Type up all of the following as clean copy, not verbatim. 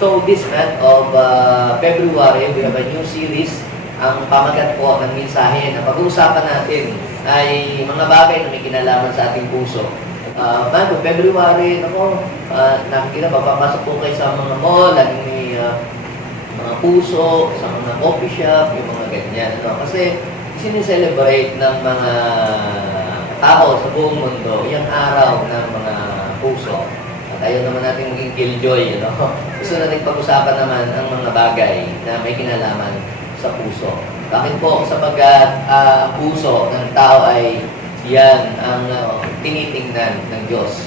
So this month of February, we have a new series. Ang pamagat po ng mensahe na pag-uusapan natin ay mga bagay na may kinalaman sa ating puso. Month of February, nakikita ba, papasok po kayo sa mga mall, laging may mga puso, sa mga coffee shop, yung mga ganyan. Kasi sineselebrate ng mga tao sa buong mundo yung araw ng mga puso. Ayaw naman natin maging killjoy, Gusto natin pag-usapan naman ang mga bagay na may kinalaman sa puso. Bakit po? Sapagkat puso ng tao ay yan ang tinitingnan ng Diyos.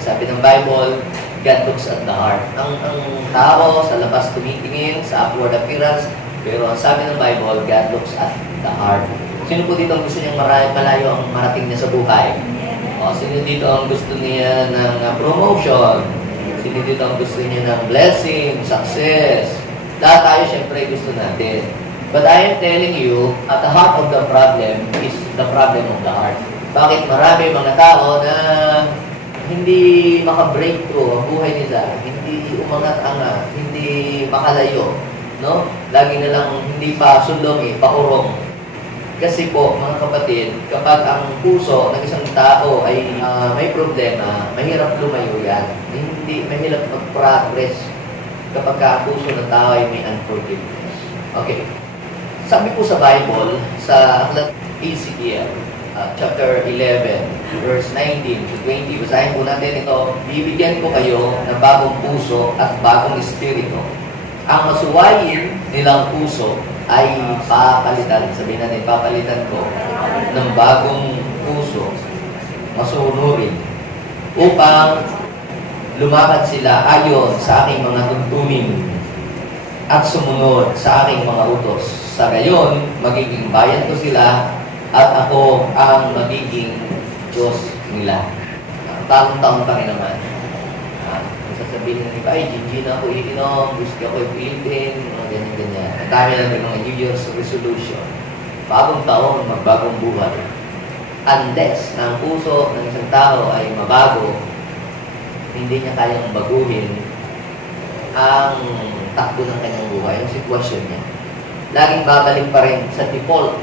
Sabi ng Bible, God looks at the heart. Ang tao sa labas tumitingin sa outward appearance, pero ang sabi ng Bible, God looks at the heart. Sino po dito ang gusto niyang malayo ang marating niya sa buhay? Sino dito ang gusto niya ng promotion? Sino dito ang gusto niya ng blessing, success? Lahat tayo siyempre gusto natin. But I am telling you, at the heart of the problem is the problem of the heart. Bakit marami mga tao na hindi maka-breakthrough ang buhay nila, hindi umangat-angat, hindi makalayo, Lagi na lang hindi pa sulong, paurong. Kasi po, mga kapatid, kapag ang puso ng isang tao ay may problema, mahirap lumayo yan. Hindi, mahirap mag-progress kapag ang puso ng tao ay may unforgiveness. Okay. Sabi po sa Bible, sa Ezekiel, chapter 11, verse 19 to 20, basahin po natin ito, bibigyan ko kayo ng bagong puso at bagong espiritu. Ang masuwayin nilang puso ay papalitan. Sabihin natin, papalitan ko ng bagong puso, masunurin, upang lumakad sila ayon sa aking mga tuntunin at sumunod sa aking mga utos. Sa gayon, magiging bayan ko sila at ako ang magiging Diyos nila. Taon-taon pa rin naman. Sasabihin ng iba, ay, Gigi na ako iinom, gusto ako ipilitin, mga ganyan-ganyan. Ang dami na mga New Year's resolution. Bagong taon, magbagong buhay. Unless na ang puso ng isang tao ay mabago, hindi niya kayang baguhin ang takbo ng kanyang buhay, ang sitwasyon niya. Laging babalik pa rin sa default.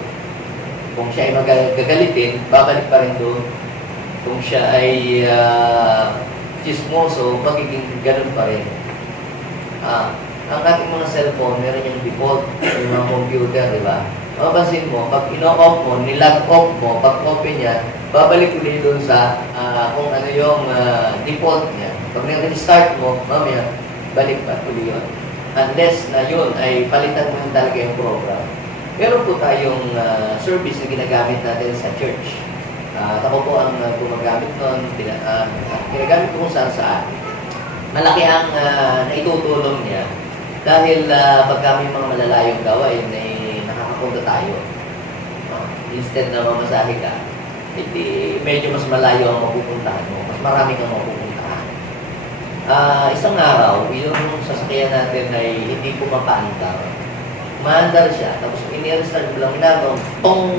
Kung siya ay magagalitin, babalik pa rin doon. Kung siya ay chismoso, magiging ganun pa rin. Ang ating mga cellphone, meron yung default, yung mga computer, di ba? Mapapansin mo, pag ino-off mo, nilag off mo, pag open niya, babalik ulit doon sa kung ano yung default niya. Pag nag-restart mo, mamaya, balik pa ulit yun. Unless na yun ay palitan mo yung talaga yung program. Meron po tayong service na ginagamit natin sa church. Ako po ang gumagamit nun, ginagamit ko kung saan. Malaki ang naitutulong niya dahil pag kami mga malalayong gawain ay nakakapunta tayo. Instead na mamasahe ka, medyo mas malayo ang mapupuntahan mo, mas marami kang mapupuntahan. Isang araw, yung sasakyan natin ay hindi pumapaandar. Maandar siya, tapos ini-restart mo lang, tong,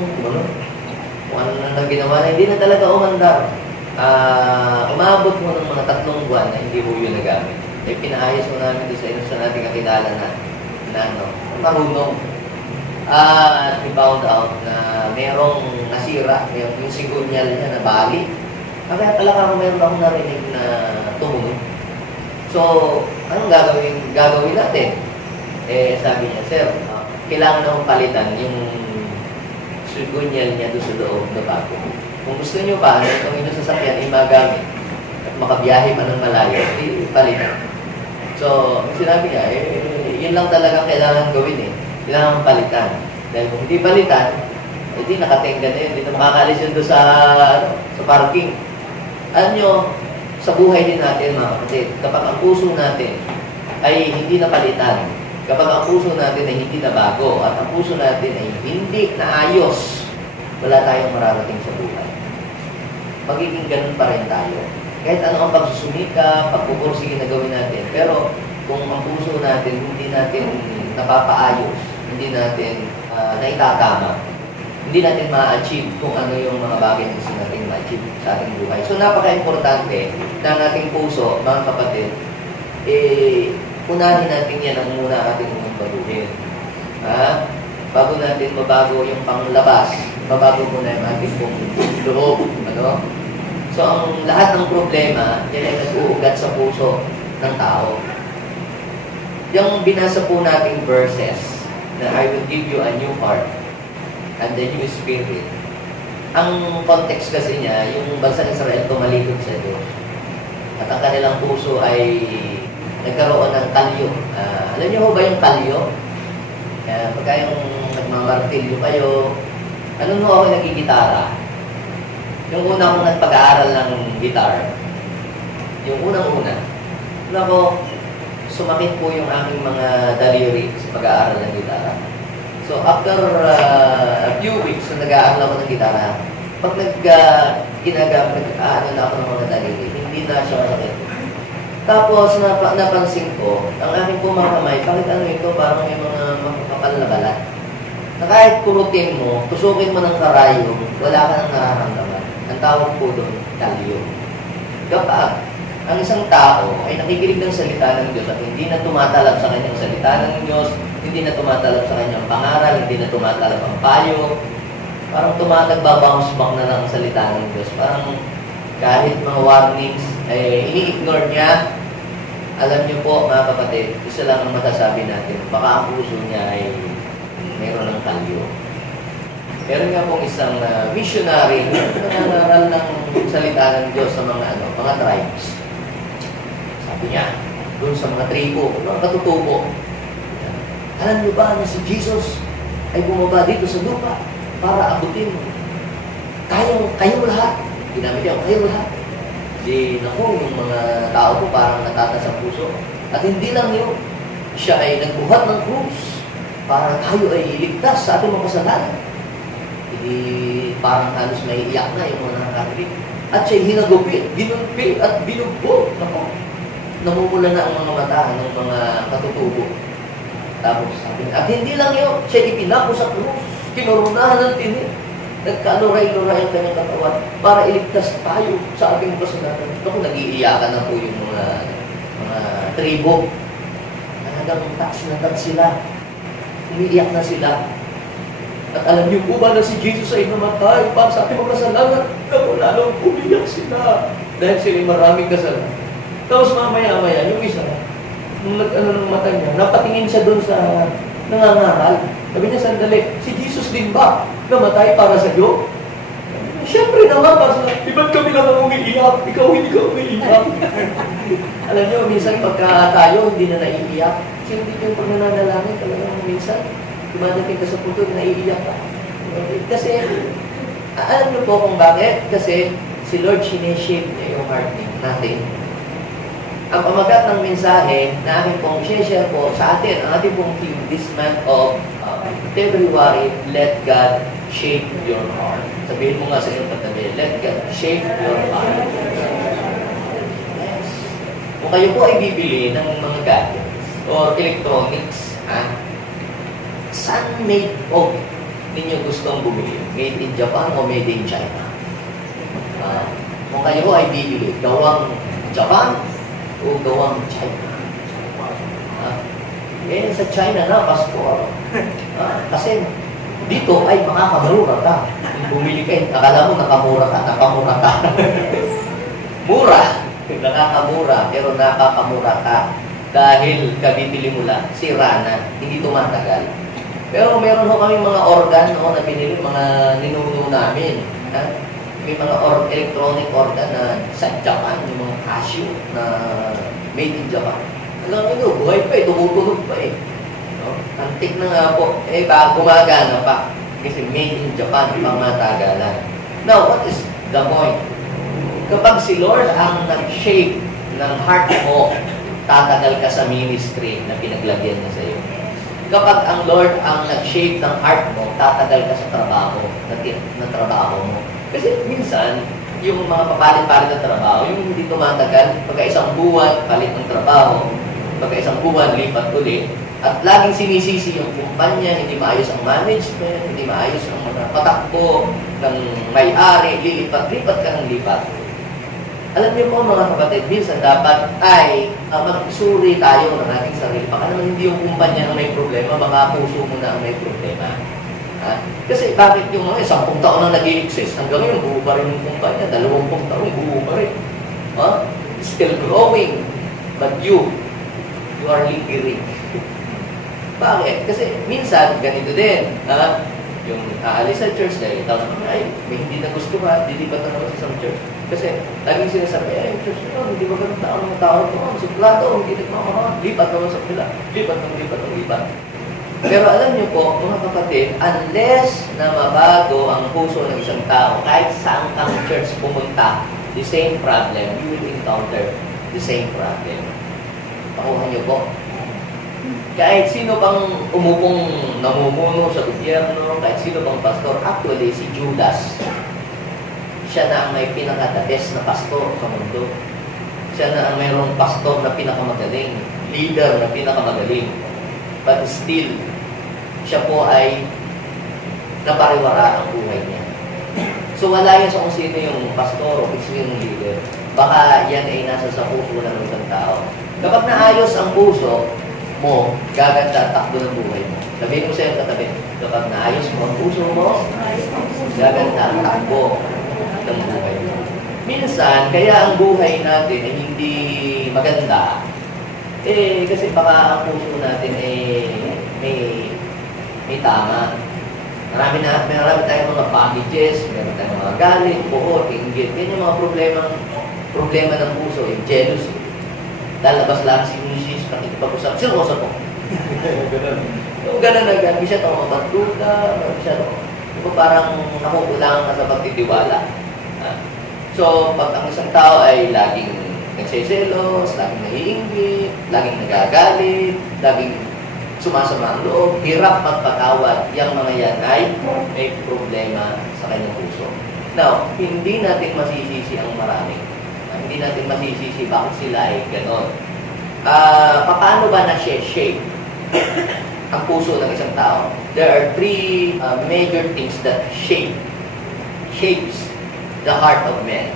kung ano na ginawa na, hindi na talaga umandar. Umabot mo ng mga 3 buwan na hindi mo yun nagamit. Pinaayos mo namin doon sa inusan natin kakilala na marunong. At we found out na merong nasira, yung sigunyal niya na bali. Kaya talaga meron ako narinig na tumunog. So, anong gagawin natin? Sabi niya, sir, kailangan akong palitan yung sigunyal niya doon sa loob na bago. Kung gusto niyo ba na itong inyong sasakyan ay magamit at makabiyahe man ng malayo, palitan. So, sinabi niya, yun lang talaga kailangan gawin Kailangan palitan. Dahil kung hindi palitan, hindi nakatingga na yun. Hindi na makakalis yun doon sa parking. Alam nyo, sa buhay din natin mga kapatid, kapag ang puso natin ay hindi napalitan, kapag ang puso natin ay hindi na bago at ang puso natin ay hindi naayos, wala tayong mararating sa buhay. Magiging ganun pa rin tayo. Kahit ano ang pagsusumika, pagpupursige na gawin natin. Pero kung ang puso natin hindi natin napapaayos, hindi natin naitatama, hindi natin ma-achieve kung ano yung mga bagay na gusto natin ma-achieve sa ating buhay. So napaka-importante na ang ating puso, mga kapatid, unahin natin yan ang muna ating baguhin. Ha? Bago natin mabago yung panglabas, mabago muna yung ating pong loob. Ano? So, ang lahat ng problema, yan ay nag-uugat sa puso ng tao. Yung binasa po nating verses, na I will give you a new heart and a new spirit. Ang context kasi niya, yung bansa ng Israel tumalikod sa Diyos. At ang kanilang puso ay nagkaroon ng kalyo. Alam niyo ho ba yung kalyo? Pagka yung nagmamartilyo kayo, ano ho ako nagigitara? Yung una kong nagpag-aaral ng guitar, yung unang-una, sumakit po yung aking mga daliri sa pag-aaral ng gitara. So, after a few weeks na nag-aaral ako ng gitara, pag nag-ano na ako ng mga daliri, hindi na siya masakit. Tapos, napansin ko, ang aking po mga kamay, bakit ano ito, parang may mga makakapal na balat. Na kahit kurutin mo, tusukin mo ng karayom, wala ka nang nararamdaman. Ang tawag po doon, kalyo. Kapag ang isang tao ay nakikinig ng salita ng Diyos at hindi na tumatalab sa kanyang salita ng Diyos, hindi na tumatalab sa kanyang pangaral, hindi na tumatalab ang payo, parang nagbabounce back na ng salita ng Diyos. Parang kahit mga warnings, ay ini-ignore niya. Alam niyo po, mga kapatid, isa lang ang masasabi natin, baka ang puso niya ay mayroon ng kalyo. Meron nga pong isang missionary na nangaral ng salita ng Diyos sa mga tribes. Sabi niya, doon sa mga tribo, mga katutubo, alam niyo ba na si Jesus ay bumaba dito sa lupa para abutin mo? Kayo lahat. Ginamit niya, kayo lahat. Di naku, yung mga tao po parang natatas sa puso. At hindi lang yun, siya ay nagbuhat ng krus para tayo ay iligtas sa ating mga kasalanan. Parang halos may iyak na yung mga nakakarinig. At siya'y hinagupit, ginulpi at binugbog. Naku, namumula na ang mga mata ng mga katutubo. Tapos sabi niya, at hindi lang yun, siya'y ipinapo sa krus, kinurunahan ng tinig. Nagkaluray-luray ang kanyang katawan para iligtas tayo sa ating kasalanan. Naku, nag-iiyakan na po yung mga tribo. Talagang tax na tax sila. Umiiyak na sila. At alam niyo po ba na si Jesus ay namatay para sa ating mga kasalanan? Naku, lalong umiyak sila. Dahil sila maraming kasalanan. Tapos mamaya-maya, yung isa, nung ng mata niya, napatingin siya doon sa nangangaral. Sabi niya, sandali, si Jesus din ba namatay para sa iyo? Siyempre naman, para sa iba't kami naman umiiyak, ikaw hindi ka umiiyak. Alam niyo, minsan pagka tayo, hindi na naiiyak. Kasi hindi yung pag nananalangin, talagang minsan, dumadating ka sa punto, naiiyak ka. Kasi, alam niyo po kung bakit? Kasi, si Lord, sineshape niya yung heart natin. Ang pamagat ng mensahe na aking pong share po sa atin, ang ating pong theme this month of February, let God shape your heart. Sabihin mo nga sa iyong katabi, let God shape your heart. Yes. Kung kayo po ay bibili ng mga gadgets or electronics, saan made of ninyo gustong bumili? Made in Japan o made in China? Kung kayo po ay bibili, gawang Japan o gawang China? Sa China na, Pasko. Kasi dito ay makakamura ka. Bumili ka, akala mo nakamura ka. Mura. Nakakamura, pero nakakamura ka. Dahil kabibili mo lang, sira na, hindi tumatagal. Pero meron ho kami mga organ na binili, mga ninuno namin. May mga electronic organ na sa Japan, yung mga Casio na made in Japan. Alam nyo, buhay pa tumutunog pa no? Antik na nga po, gumagana pa. Kasi made in Japan, pang matagalan. Now, what is the point? Kapag si Lord ang nag-shape ng heart mo, tatagal ka sa ministry na pinaglagyan niya sa iyo. Kapag ang Lord ang nag-shape ng heart mo, tatagal ka sa trabaho, na trabaho mo. Kasi minsan, yung mga papalit-palit ng trabaho, yung hindi tumatagal, pagka isang buwan, palit ng trabaho, pagka isang buwan, lipat ulit, at laging sinisisi yung kumpanya, hindi maayos ang management, hindi maayos ang mga patakbo ng may-ari, lipat ka ng lipat. Alam niyo po mga kapatid, minsan dapat ay magsuri tayo ng ating sarili. Baka naman hindi yung kumpanya ang may problema, baka puso mo na ang may problema. Ha? Kasi bakit yung mga 10 taon na nag-i-exist, hanggang ngayon buo pa rin yung kumpanya, 20 taon buo pa rin. Still growing. But you are lingering. Bakit? Kasi minsan, ganito din. Yung aalis sa church na tapos ay, may hindi na gusto ka, dilipat na naman sa isang church. Kasi laging sinasabi, yung church na hindi ba ganun tao ng tao ito? Suplado, hindi nagmamahal, lipat naman sa pila, lipat. Pero alam niyo po, mga kapatid, unless na mabago ang puso ng isang tao, kahit saan kang church pumunta, the same problem, you will encounter the same problem. Pakuha niyo po. Kahit sino pang umupong namumuno sa gobyerno, kahit sino pang pastor, actually si Judas, siya na ang may pinaka-the best na pastor sa mundo. Siya na ang mayroong pastor na pinakamagaling, leader na pinakamagaling. But still, siya po ay napariwara ang buhay niya. So wala yan sa kung sino yung pastor o kung sino yung leader. Baka yan ay nasa sa puso lang ng isang tao. Kapag naayos ang puso mo, gaganda takbo ng buhay mo. Sabihin mo sa'yo katabi, kapag naayos mo ang puso mo, gaganda ang takbo ng buhay mo. Minsan, kaya ang buhay natin ay hindi maganda, kasi baka ang puso natin may tama. Marami tayong mga packages, meron tayong mga galit, buhot, inggit. Yan yung mga problema ng puso, yung jealousy. Lalabas lang si Mrs. Pakikipag-usap. Seryoso po. Ganun na ganun. Siya ito, magduda. Siya ito, parang nakukulang na sa pagtitiwala. So, pag ang isang tao ay laging nagsiselos, laging naiinggit, laging nagagalit, laging sumasama ang loob, hirap magpatawad, yung mga yan ay may problema sa kanyang puso. Now, hindi natin masisisi ang marami. Hindi natin masisisi bakit sila ay gano'n. Paano ba na-shape ang puso ng isang tao? There are three major things that shapes the heart of man.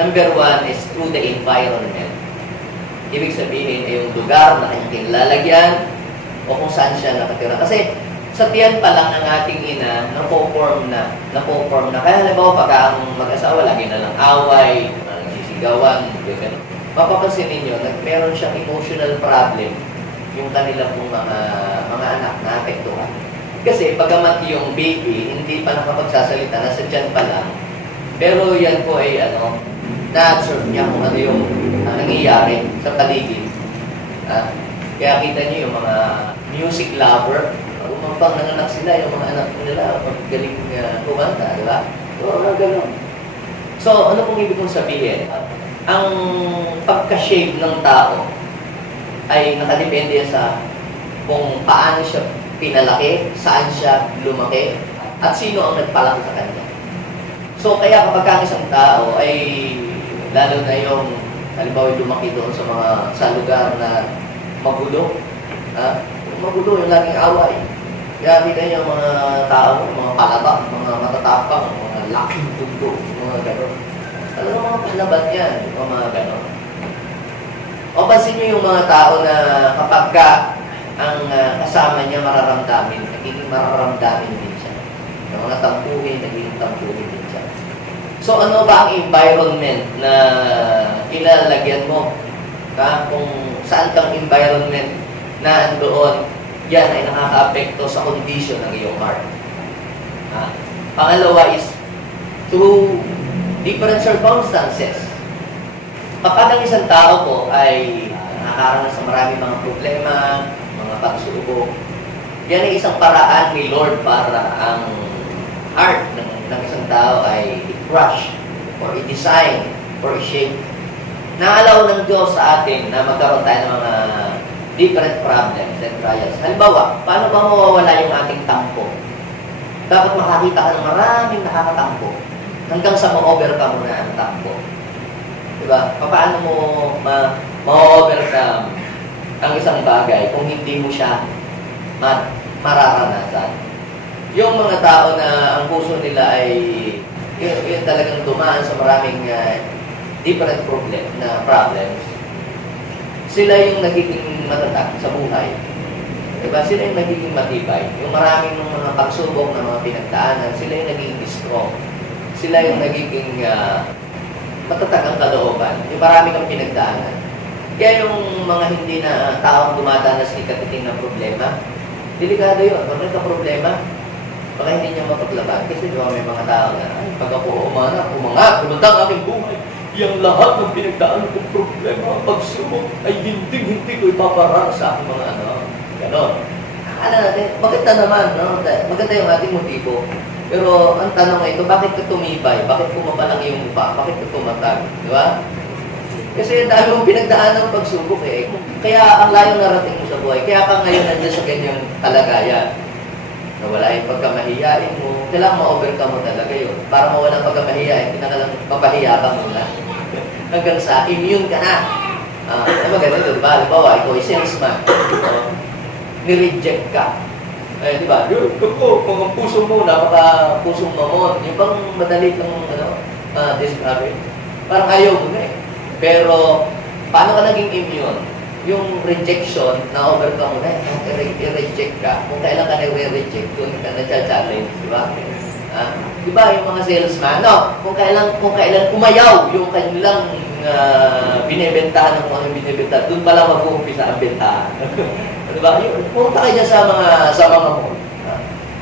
Number one is through the environment. Ibig sabihin ay yung lugar na kanyang lalagyan o kung saan siya nakatira. Kasi sa tiyan pa lang ng ating ina, napo-form na. Kaya halimbawa pagka ang mag-asawa, lagi na lang away, sisigawan, gano'n. Mapapansin ninyo na meron siyang emotional problem yung kanilang mga anak na apektuhan. Kasi pagamat yung baby, hindi pa nakapagsasalita, nasa tiyan pa lang, pero yan po ay na-absorb niya kung ano yung nangyayari sa paligid. Kaya kita niyo yung mga music lover, pag nanganak sila, yung mga anak nila, galing kumanta, di ba? So, gano'n. So, ano pong ibig kong sabihin? Ang pagka-shape ng tao ay nakadepende sa kung paano siya pinalaki, saan siya lumaki, at sino ang nagpalaki sa kanya. So, kaya kapag ang isang tao ay, lalo na yung, halimbawa lumaki doon sa lugar na magulo, magulo yung laging away. Kaya kita niyo yung mga tao, mga palabak, mga matatapang, mga laking tundo, mga gano'n. Alam mo mga palabat yan, mga gano'n. O pansin niyo yung mga tao na kapag ang kasama niya mararamdamin, nagiging mararamdamin din siya. Yung mga tampuhin, nagiging tampuhin din siya. So ano ba ang environment na ilalagyan mo? Kung saan kang environment na andoon, yan ay nakaka-apekto sa condition ng iyong heart. Pangalawa is through different circumstances. Kapag ang isang tao po ay nakakaranas sa maraming mga problema, mga pagsubok, yan ay isang paraan ni Lord para ang heart ng isang tao ay i-crush or i-design or i-shape. Naalaw ng Diyos sa atin na magkaroon tayo ng mga different problems and trials. Halimbawa, paano ba mawawala yung ating tampo? Dapat makakita ka ng maraming nakakatampo hanggang sa ma-overcome mo na ang tampo. Diba? Paano mo ma-overcome ang isang bagay kung hindi mo siya mararanasan? Yung mga tao na ang puso nila ay yun talagang dumaan sa maraming different problems, sila yung nagiging matatag sa buhay. Diba? Sila yung nagiging matibay. Yung maraming mga pagsubok na mga pinagdaanan, sila yung nagiging strong. Sila yung nagiging matatag ang kalooban. Yung marami kang pinagdaanan. Kaya yung mga hindi na taong dumadanas sa ikatiting na problema, delikado yun. Pag nagka-problema, baka hindi niya mapaglaban. Kasi di ba may mga tao na, pag ako umanap, kumanda ang aking buhay. Yung lahat ng pinagdaan kong problema, pagsubok, ay hindi ko ipaparang sa aking mga ganon. Akala natin, maganda naman, no? Maganda yung ating motibo. Pero ang tanong ay ito, bakit ka tumibay? Bakit kumapalang iyong mukha? Bakit ka tumatag? Di ba? Kasi dami mong pinagdaan ng pagsubok eh. Kaya ang layo narating mo sa buhay. Kaya ka ngayon nandiyan sa ganyang kalagayan. Nawala yung pagkamahiyain mo. Kailangan ma-overcome mo talaga yun. Para mawala ang pagkamahiyain, kinakalang papahiya ka muna. Hanggang sa immune ka na. Diba ganito, diba? Halimbawa, ikaw ay salesman. Ni-reject ka. Eh, diba? Kung ang puso mo, napaka-pusong mamon. Yung bang madali kang discovery. Parang ayaw mo na eh. Pero, paano ka naging immune? Yung rejection, na-overcome mo na eh. I-reject ka. Kung kailan ka na-reject, kung ka na-challenge, di ba? Di ba yung mga salesman, no? Kung kailan umayaw yung kanilang binibentahan ng mga binibentahan, doon pala mag-uumpisa ang bentahan. Di ba? Punta kayo dyan sa mga mall.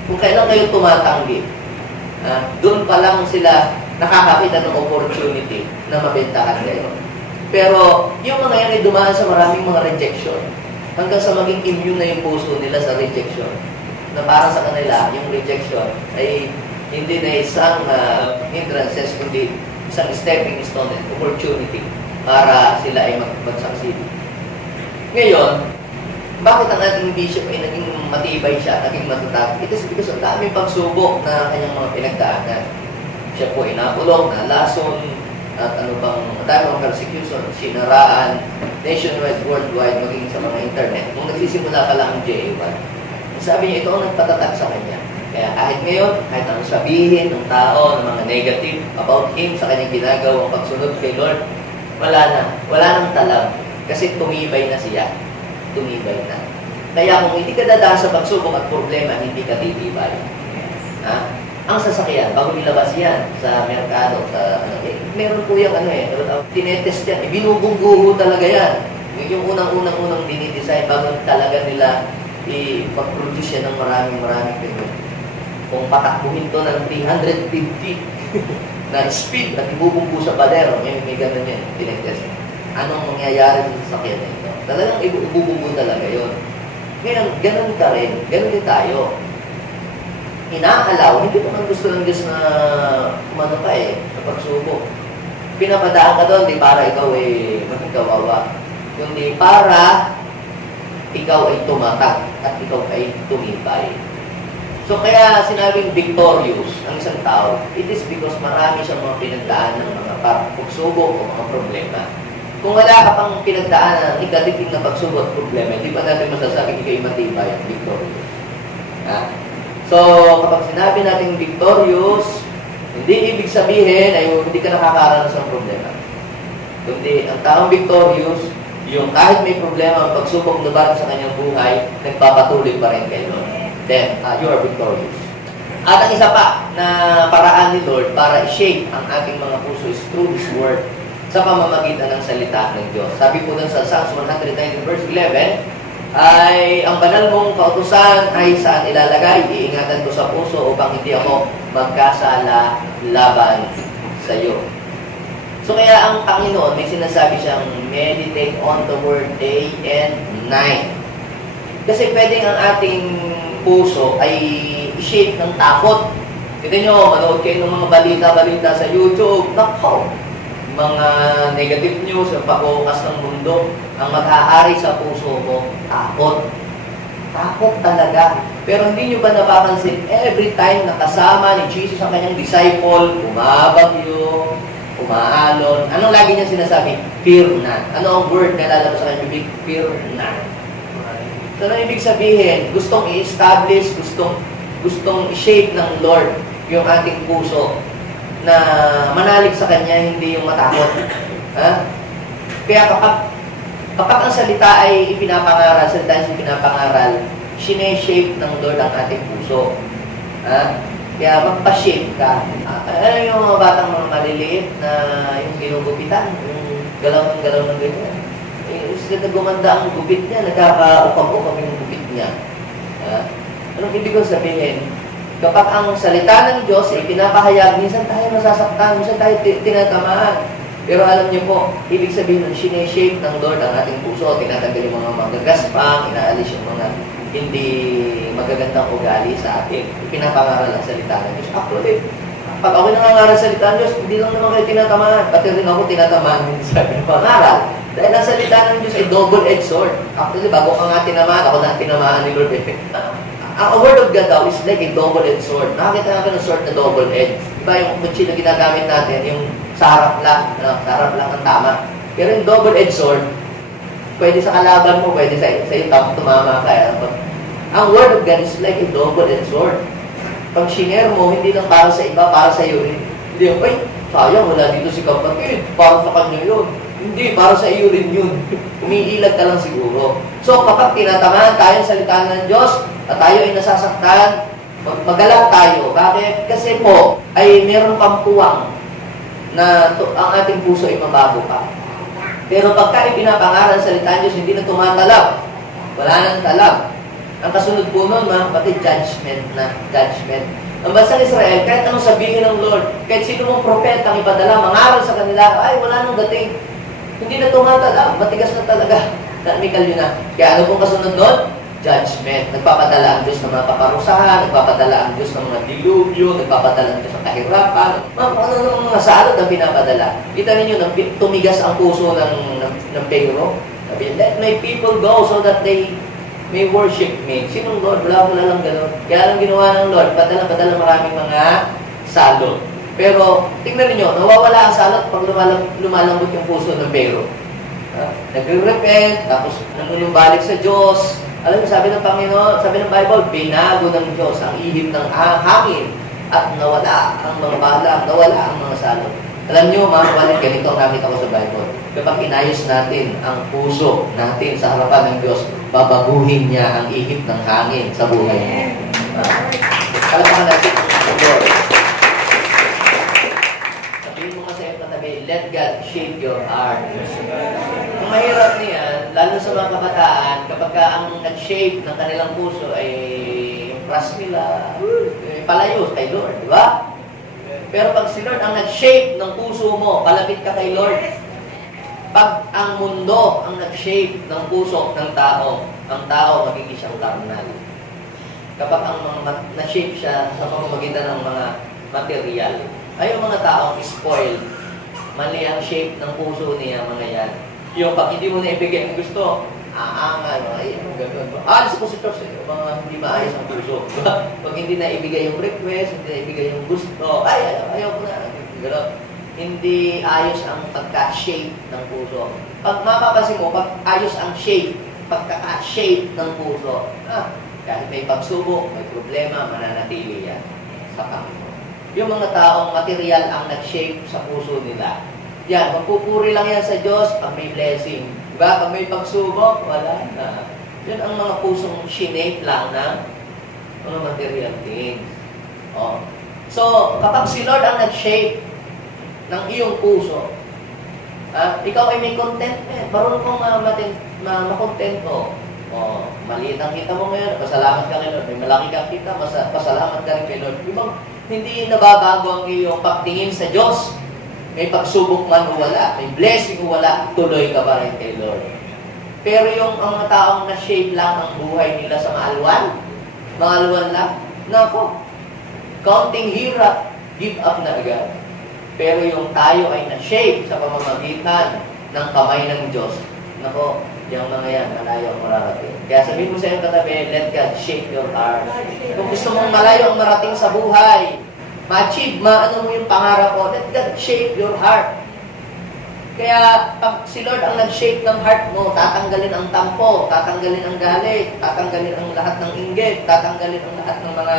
Kung kailan kayo tumatanggi, doon pa lang sila nakakakita ng opportunity na mabentahan kayo. Pero yung mga yan ay dumaan sa maraming mga rejection hanggang sa maging immune na yung puso nila sa rejection. Na para sa kanila, yung rejection ay hindi na isang hindrances, kundi isang stepping stone and opportunity para sila ay mag-succeed. Ngayon, bakit ang ating bishop ay naging matibay siya, naging matatag? It is because ang daming pagsubok na kanyang mga pinagdaanan. Siya po ay nakulong, nalason, at ano bang dahil mga persecution, sinaraan, nationwide, worldwide, maging sa mga internet. Nung nagsisimula ka lang ang JA1, sabi niya, ito ang nagpatatag sa kanya. Kaya kahit ngayon, kahit anong sabihin ng tao, ng mga negative about him, sa kanyang ginagawang pagsunod kay Lord, wala nang talam. Kasi tumibay na siya. Tumibay na. Kaya kung hindi ka dadaan sa pagsubok at problema, hindi ka titibay. Ang sasakyan, bago nilabas yan sa merkado, meron po yung tinetest yan, binubungguho talaga yan. Yung unang dinidesign, bago talaga nila i-produce yan ng maraming pinto. Kung patakbuhin to ng 350 na speed at ibubunggu sa badero, may ganun yan, tinetest. Anong mangyayari sa sasakyan na ito? Talagang ibubunggu talaga yun. Ngayon, ganun ka rin, ganun din tayo. Inaalaw, hindi naman gusto ng Diyos na umano ka sa pagsubok. Pinapadaan ka doon, di para ikaw ay magkawawa. Kundi para ikaw ay tumatag at ikaw ay tumibay. So kaya sinabing victorious ang isang tao, it is because marami siyang mga pinagdaan ng mga pagsubok o mga problema. Kung wala ka pang pinagdaan ng ikatiting na pagsubok at problema, hindi pa natin masasabing ikaw ay matibay at victorious. So, kapag sinabi natin victorious, hindi ibig sabihin ay hindi ka nakakaranas ng problema. Kundi, ang taong victorious, yung kahit may problema, ang pagsubok na sa kanyang buhay, nagpapatuloy pa rin kay Lord. Then, you are victorious. At ang isa pa na paraan ni Lord para i-shape ang ating mga puso is through His Word sa pamamagitan ng salita ng Diyos. Sabi po dun sa Psalms 119 verse 11, ay ang banal mong kautusan ay saan ilalagay? Iingatan ko sa puso upang hindi ako magkasala laban sa iyo. So kaya ang Panginoon, may sinasabi siyang meditate on the word day and night. Kasi pwedeng ang ating puso ay i-shape ng takot. Kita nyo, manood kayo ng mga balita sa YouTube. Nakaw! Mga negative news, ang pagkukas ng mundo, ang maghahari sa puso mo, takot. Takot talaga. Pero hindi nyo ba napapansin, every time nakasama ni Jesus ang kanyang disciple, bumabagyo, umaalon, anong lagi niya sinasabi? Fear not. Ano ang word na lalabas sa kanyang bibig? Fear not. So, ano ibig sabihin? Gustong i-establish, gustong i-shape ng Lord yung ating puso na manalig sa Kanya, hindi yung matakot. Ha? Kaya kapag ang salita ay ipinapangaral, salita ay ipinapangaral, sineshape ng Lord ang ating puso. Ha? Kaya magpa-shape ka. Ano yung mga batang mga maliliit na yung ginugupitan, yung galaw ng ganyan. Kasi na gumanda ang gupit niya, nagkaka-upang-upang yung gupit niya. Anong ibig kong sabihin? Kapag ang salita ng Diyos ay pinapahayag, minsan tayo masasaktan, minsan tayo tinatamaan. Pero alam niyo po, ibig sabihin ng sineshape ng Lord ang ating puso, tinatanggal yung mga magagaspang, inaalis yung mga hindi magagandang ugali sa atin. Pinapangaral ang salita ng Diyos. Actually, pag ako nangangaral sa salita ng Diyos, hindi lang naman kayo tinatamaan. Pati rin ako tinatamaan din sa pinapangaral. Dahil ang salita ng Diyos ay double-edged sword. Actually, bago ka nga tinamaan, ako na tinamaan ni Lord. Ang word of God daw is like a double-edged sword. Nakakita natin ng sword na double-edged. Diba yung kutsi na ginagamit natin, yung sa harap lang, sa harap lang ang tama. Pero yung double-edged sword, pwede sa kalaban mo, pwede sa iyo tumama ka. Ang word of God is like a double-edged sword. Pag shiner mo, hindi lang para sa iba, para sa iyo rin. Hindi yung, ay, sayang, wala dito si kapatid, para sa kanya yun. Hindi, para sa iyo rin yun. Umiilag ka lang siguro. So, kapag tinatamaan tayo sa salita ng Diyos, at tayo ay nasasaktan, magalak tayo. Bakit? Kasi po, ay meron pang puwang na ang ating puso ay mabago pa. Pero pagka ipinapangaral sa salita ng Diyos, hindi na tumatalab. Wala nang talab. Ang kasunod po nun, mga kapatid, judgment na. Judgment. Ang bansang Israel, kahit anong sabihin ng Lord, kahit sino mong propeta ang ipadala, mangaral sa kanila, ay, wala nang dating. Hindi na tumatalab. Matigas na talaga. Technical yun na. Kaya ano pong kasunod nun? Judgment. Nagpapadala ang Diyos ng mga kaparusahan, nagpapadala ang Diyos ng mga dilubyo, nagpapadala ang Diyos ng kahirapan. Ano mga salot ang pinapadala. Kita ninyo, tumigas ang puso ng Pharaoh. Sabi, let my people go so that they may worship me. Sinong Lord? Wala lang gano'n. Kaya lang ginawa ng Lord, padala maraming mga salot. Pero, tingnan niyo, nawawala ang salot pag lumalambot yung puso ng Pharaoh. Nagre-repent, tapos nanunumbalik sa Diyos. Alam mo, sabi ng Panginoon, sabi ng Bible, binago ng Diyos ang ihip ng hangin at nawala ang mga balang, nawala ang mga salot. Alam niyo, mga kapatid, ganito ang nakita ko sa Bible. Kapag inayos natin ang puso natin sa harapan ng Diyos, babaguhin niya ang ihip ng hangin sa buhay. Kalapakan natin ang Lord. Sabihin mo nga sa iyong katabi, let God shape your heart. Ang mahirap niyan, lalo sa mga kabataan, kapag ang nag-shape ng kanilang puso ay yung trust nila, palayo kay Lord, di ba? Pero pag si Lord ang nag-shape ng puso mo, palapit ka kay Lord. Pag ang mundo ang nag-shape ng puso ng tao, ang tao magiging siyang karnal. Kapag ang na-shape siya sa pamamagitan ng mga material, ay yung mga taong spoiled, mali ang shape ng puso niya, mga yan. Yung pag hindi mo na ibigay ang gusto, ay, gano'n. Alis ko si Church, mga hindi maayos ang puso. Pag hindi na ibigay yung request, hindi na ibigay yung gusto, ayaw ko na. Gano'n. Hindi ayos ang pagka-shape ng puso. Pag mapapansin mo, pag ayos ang shape, pagkaka-shape ng puso, kahit may pagsubok, may problema, mananatili yan sa Panginoon. Yung mga taong material ang nag-shape sa puso nila, yan, magpupuri lang yan sa Diyos pag may blessing. Diba? Pag may pagsubok, wala na. Yan ang mga pusong shinape lang ng mga material things. Oh. So, kapag si Lord ang nag-shape ng iyong puso, ikaw ay may contentment. Marunong kong makontento. Oh, maliit ang kita mo ngayon, pasalamat ka kay Lord. May malaki kang kita, pasalamat ka rin kay Lord. Ibang hindi nababago ang iyong pagtingin sa Diyos. May pagsubok man o wala, may blessing o wala, tuloy ka pa rin kay Lord. Pero yung mga taong na-shape lang ang buhay nila sa maalwan lang, nako, counting hirap, give up na agad. Pero yung tayo ay na-shape sa pamamagitan ng kamay ng Diyos, nako, yung mga yan, malayo ang mararating. Kaya sabihin mo sa iyong katabi, let God shape your heart. Kung gusto mong malayo ang marating sa buhay, ma-achieve, maano mo yung pangarap mo, let God shape your heart. Kaya, pag si Lord ang nag-shape ng heart mo, tatanggalin ang tampo, tatanggalin ang galit, tatanggalin ang lahat ng inggit, tatanggalin ang lahat ng mga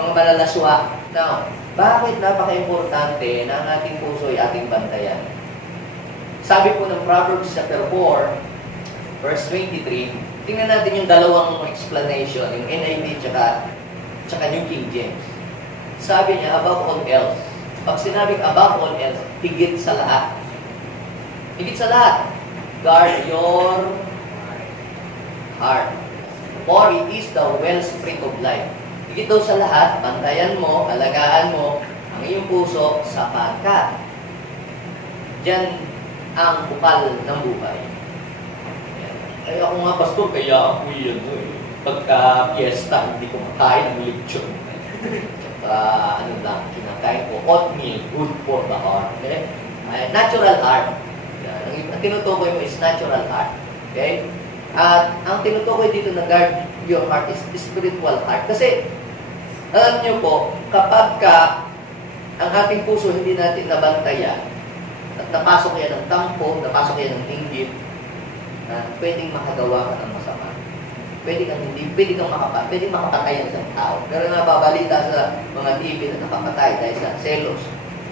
malalaswa. Now, bakit napaka-importante na ang ating puso ay ating bantayan? Sabi po ng Proverbs chapter 4, verse 23, tingnan natin yung dalawang explanation, yung NIV tsaka New King James. Sabi niya, above all else. Pag sinabing above all else, higit sa lahat. Higit sa lahat. Guard your heart. For it is the wellspring of life. Higit daw sa lahat, bantayan mo, alagaan mo ang iyong puso sapagkat diyan ang bukal ng buhay. Ay ako nga, pastor, kaya ako yun. Pagka fiesta, hindi ko makain ng lechon. Kinakain ko oatmeal, good for the heart. Okay? Natural heart. Ang tinutukoy mo is natural heart. Okay? At ang tinutukoy dito na guard your heart is spiritual heart. Kasi, alam niyo po, kapag ang ating puso hindi natin nabantayan, at napasok yan ng tampo, napasok yan ng inggit, pwedeng makagawa ka ng masama. Pwedeng makapatay ang isang tao. Pero nababalita sa mga TV na nakapatay dahil sa selos,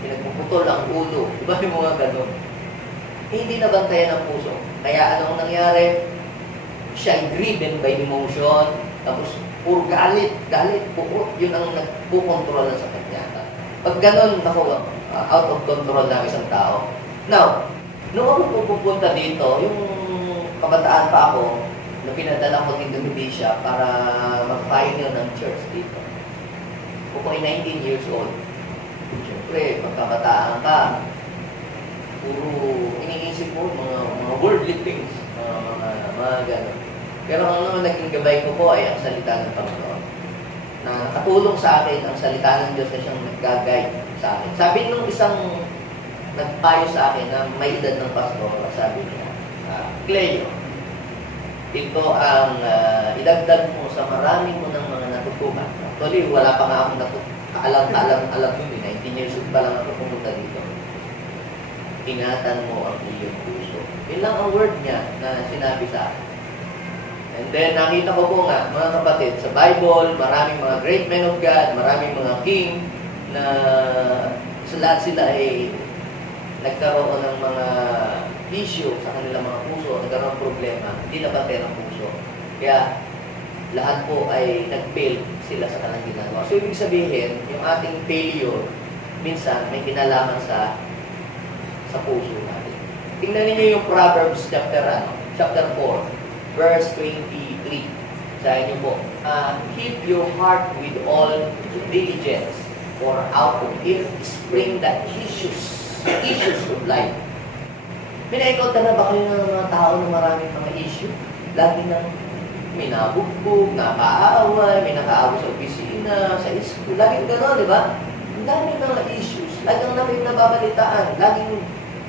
pinagpuputol ang ulo. Diba yung mga ganun? Hindi nabantayan ang puso. Kaya anong nangyari? Siya ay driven by emotion, tapos puro galit, yun ang nagpukontrol sa kanya. Pag ganun, out of control ng isang tao. Now, nung ako pupunta dito, yung kabataan pa ako, na pinadala ko ng Indonesia para mag-pioneer ng church dito. Ako ay 19 years old. Siyempre, pagkabataan ka, puro iniisip mo mga worldly things, mga gano'n. Pero ang naging gabay ko po ay ang salita ng Panginoon. Na nakatulong sa akin ang salita ng Diyos na siyang nag-guide sa akin. Sabi nung isang nagpayo sa akin na may edad ng pastor, sabi niya, Cleo, ito ang idagdag mo sa marami mo ng mga natutunan. Actually, wala pa nga akong alam yun. 19 years old pa lang ako pumunta dito. Ingatan mo ang iyong puso. Yun lang ang word niya na sinabi sa akin. And then, nakita ko po nga, mga kapatid, sa Bible, maraming mga great men of God, maraming mga king, na sa lahat sila ay nagkaroon ng mga issue sa kanilang mga puso, nagkaroon ng problema, hindi nabatay ng puso. Kaya, lahat po ay nag-fail sila sa kanilang ginagawa. So, ibig sabihin, yung ating failure, minsan, may kinalaman sa puso natin. Tingnan niyo yung Proverbs chapter 4, verse 23. Sabi niyo po, keep your heart with all diligence, for out of it spring the issues of life. Minaikot na ba kayo ng mga tao na maraming mga issue? Lagi nang may nabugbog, nakaaway, may nakaaway sa opisina, sa school. Laging gano'n, di ba? Ang dami mga issues. Laging namin nababalitaan. Laging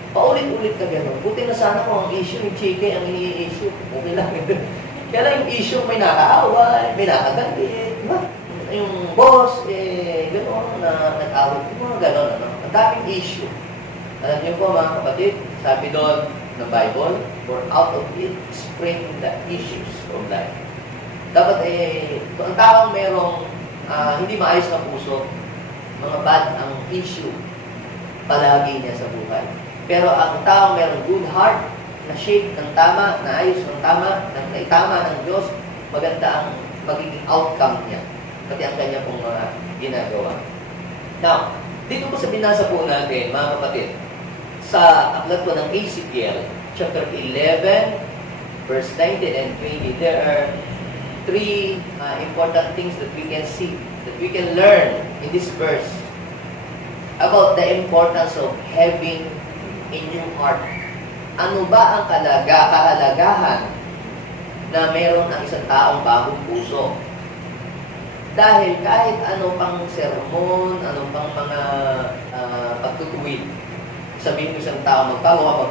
paulit-ulit ka gano'n. Buti na sana kung ang issue ni Chike ang ini-issue. Okay lang. Kaya lang yung issue may nakaaway, may nakagalit. Diba? Yung boss, gano'n na nag-away. Mga gano'n, ano? Ang daming issue. Alam niyo po mga kapatid, sabi doon ng Bible, for out of it spring the issues of life. Dapat ang taong merong hindi maayos na puso, mga bad ang issue palagi niya sa buhay. Pero ang taong merong good heart, na shape ng tama, na ayos ng tama, ng naitama ng Diyos, maganda ang magiging outcome niya. Pati ang kanya pong mga ginagawa. Now, dito po sa binasa po natin, mga kapatid, sa aklat po ng Ezekiel, chapter 11, verse 19 and 20, there are three important things that we can see, that we can learn in this verse about the importance of having a new heart. Ano ba ang kahalagahan na meron ang isang taong bagong puso? Dahil kahit ano pang sermon, ano pang mga pagtutuwid, sabihin mo isang tao, magbago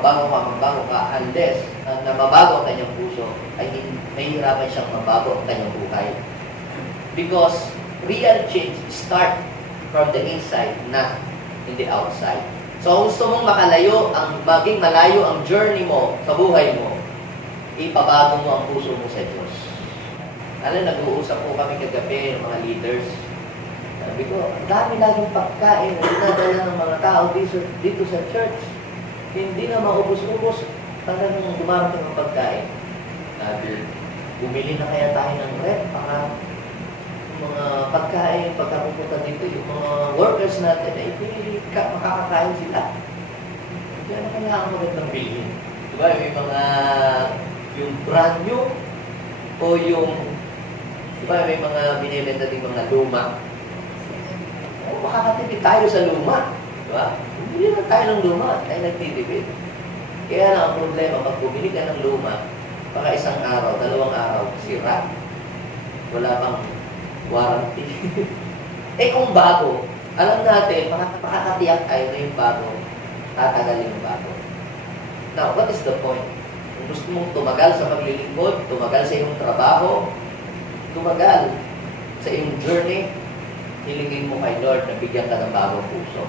ka, unless na mabago ang kanyang puso, ay mahihirapan siyang mabago ang kanyang buhay. Because real change start from the inside, not in the outside. So, gusto mong maging malayo ang journey mo sa buhay mo, ipabago mo ang puso mo sa Diyos. Nag-uusap po kami kagabi ng mga leaders. Sabi ko, ang dami laging pagkain na dinadala ng mga tao dito sa church. hindi na maubos-ubos. Talagang dumarating ang pagkain. Sabi, bumili na kaya tayo ng rep para yung mga pagkain, pagkapupunta dito, yung mga workers natin, ay makakakain sila. Kaya na kailangan magandang bilhin. Diba? May mga, yung brand new, o yung, diba, may mga binibenta din mga luma. O, makakatipid tayo sa luma. Diba? Hindi na tayo ng luma, tayo nagtitipid. Kaya lang ang problema, pag bumili ka ng luma, baka isang araw, 2 araw, sira. Wala pang warranty. Eh kung bago, alam natin, makakatiyak tayo na yung bago, tatagal yung bago. Now, what is the point? Kung gusto mong tumagal sa paglilingkod, tumagal sa iyong trabaho, tumagal sa iyong journey, hilingin mo kay Lord na bigyan ka ng bagong puso.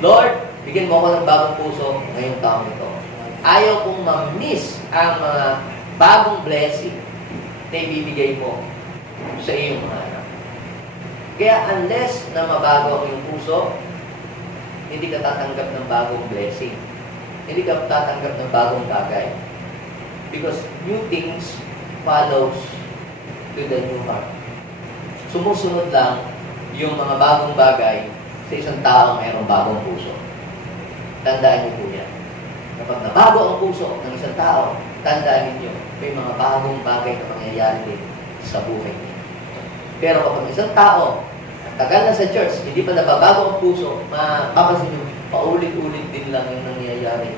Lord, bigyan mo ako ng bagong puso ngayong taong ito. Ayaw kong ma-miss ang mga bagong blessing na ibibigay mo sa iyong mga anak. Kaya unless na mabago ang iyong puso, hindi ka tatanggap ng bagong blessing. Hindi ka tatanggap ng bagong bagay. Because new things follows to the new heart. Sumusunod lang yung mga bagong bagay sa isang taong mayroong bagong puso. Tandaan niyo po yan. Kapag nabago ang puso ng isang tao, tandaan ninyo, may mga bagong bagay na mangyayari din sa buhay niya. Pero kapag isang tao, tagal na sa church, hindi pa nababago ang puso, mapapansin nyo, paulit-ulit din lang yung nangyayari.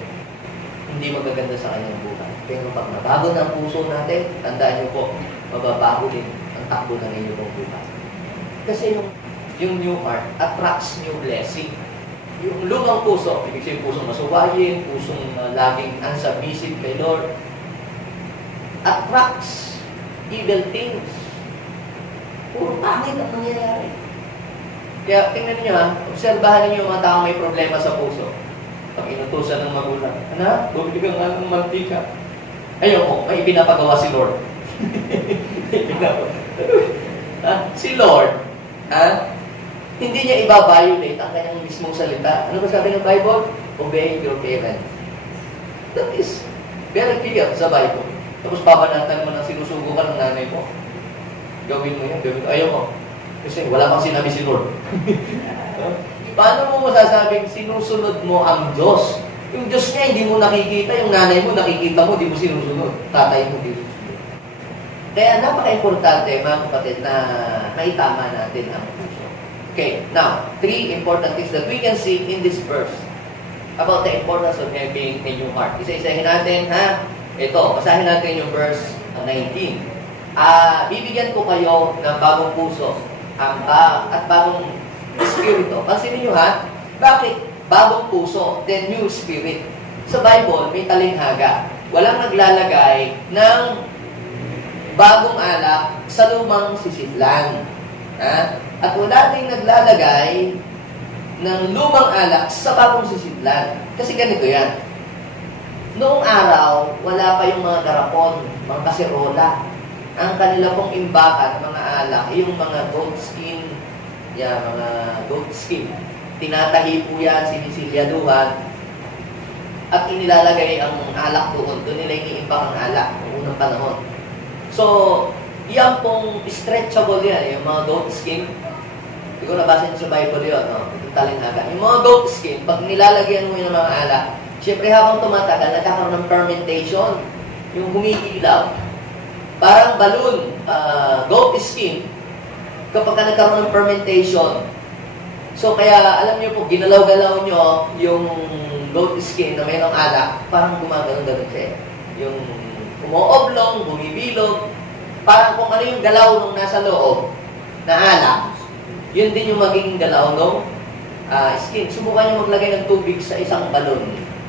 Hindi magaganda sa kanyang buhay. Pero pag nabago na ang puso natin, tandaan nyo po, mababago din ang takbo ng inyong buhay. Kasi yung new heart attracts new blessing. Yung lumang puso, ibig sabihin pusong masuwayin, pusong laging unsubmissive kay Lord, attracts evil things. Puro pangit ang nangyayari. Kaya tingnan niyo obserbahan niyo yung mga taong may problema sa puso. Pag inutusan ng magulang, anak, bumili ka nga ng mantika. Ayoko, may ipinapagawa si Lord. Si Lord, hindi niya i-violate ang kanyang mismong salita. Ano ba sabi ng Bible? Obey your parents. That is very clear sa Bible. Tapos babanatan mo na sinusugo ka ng nanay mo. Gawin mo yan, gawin mo. Ayaw mo. Kasi wala pang sinabi si Lord. Paano mo masasabing sinusunod mo ang Diyos? Yung Diyos niya hindi mo nakikita, yung nanay mo nakikita mo, di mo sinusunod. Tatay mo, di mo sinusunod. Kaya napaka-importante, mga kapatid, na maitama natin ang puso. Okay, now, 3 important things that we can see in this verse about the importance of having a new heart. Isa-isahin natin, ha? Ito, basahin natin yung verse 19. Bibigyan ko kayo ng bagong puso at bagong espiritu. Pansinin nyo, ha? Bakit bagong puso, then new spirit? Sa Bible, may talinghaga. Walang naglalagay ng bagong alak sa lumang sisidlan. At wala ding naglalagay ng lumang alak sa bagong sisidlan. Kasi ganito yan. Noong araw, wala pa yung mga garapon, mga kasirola. Ang kanila pong imbakan, mga alak, yung mga goat skin, mga goat skin. Tinatahi po yan, sinisilyaduhan, at inilalagay ang alak doon. Doon nila iniimbak ang alak noong unang panahon. So, yan pong stretchable yan, yung mga goat skin. Hindi ko nabasa nyo sa Bible yun, no? Itong talinghaga. Yung mga goat skin, pag nilalagyan mo yung mga alak, syempre habang tumatagal, nagkakaroon ng fermentation, yung humihilaw. Parang balloon, goat skin, kapag ka nagkaroon ng fermentation. So, kaya alam nyo po, ginalaw-galaw nyo yung goat skin na mayroong alak, parang gumagano'n siya. Yung umuoblong, bumibilog, parang kung ano yung galaw nung nasa loob na alak, yun din yung magiging galaw nung skin. Subukan nyo maglagay ng tubig sa isang balon.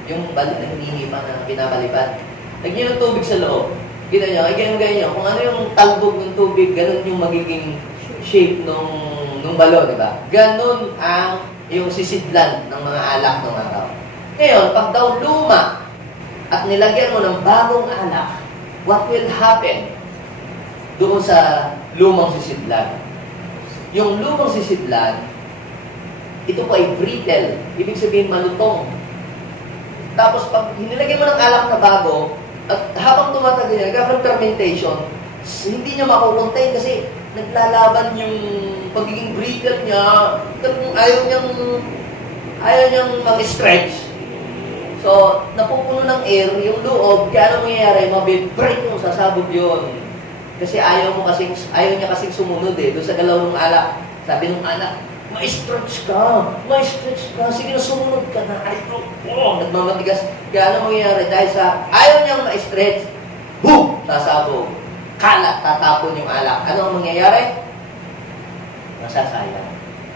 Yung balon na hinihipa na pinapalipad. Lagyan ng tubig sa loob. Kita nyo, ay ganyan-ganyan. Kung ano yung talbog ng tubig, ganun yung magiging shape nung balon, di ba? Ganun ang yung sisidlan ng mga alak ng araw. Ngayon, pag daw luma at nilagyan mo ng bagong alak, what will happen doon sa lumang sisidlan? Yung lumang sisidlan, ito po ay brittle. Ibig sabihin malutong. Tapos pag hinilagay mo ng alak na bago, at habang tumatagal yan, nagkakaroon ng fermentation, hindi niya makukontain kasi naglalaban yung pagiging brittle niya, talagang ayaw niyang mag-stretch. So, napupuno ng air yung loob, kaya ano mangyayari, mabibreak yung sasabog yun. Kasi ayaw niya kasing sumunod doon sa galaw ng alak. Sabi ng anak, ma-stretch ka, sige na sumunod ka na, nagmamatigas. Kaya ano mangyayari, dahil sa ayaw niyang ma-stretch, sasabog. Kalat, tatapon yung alak. Ano ang mangyayari? Masasayang.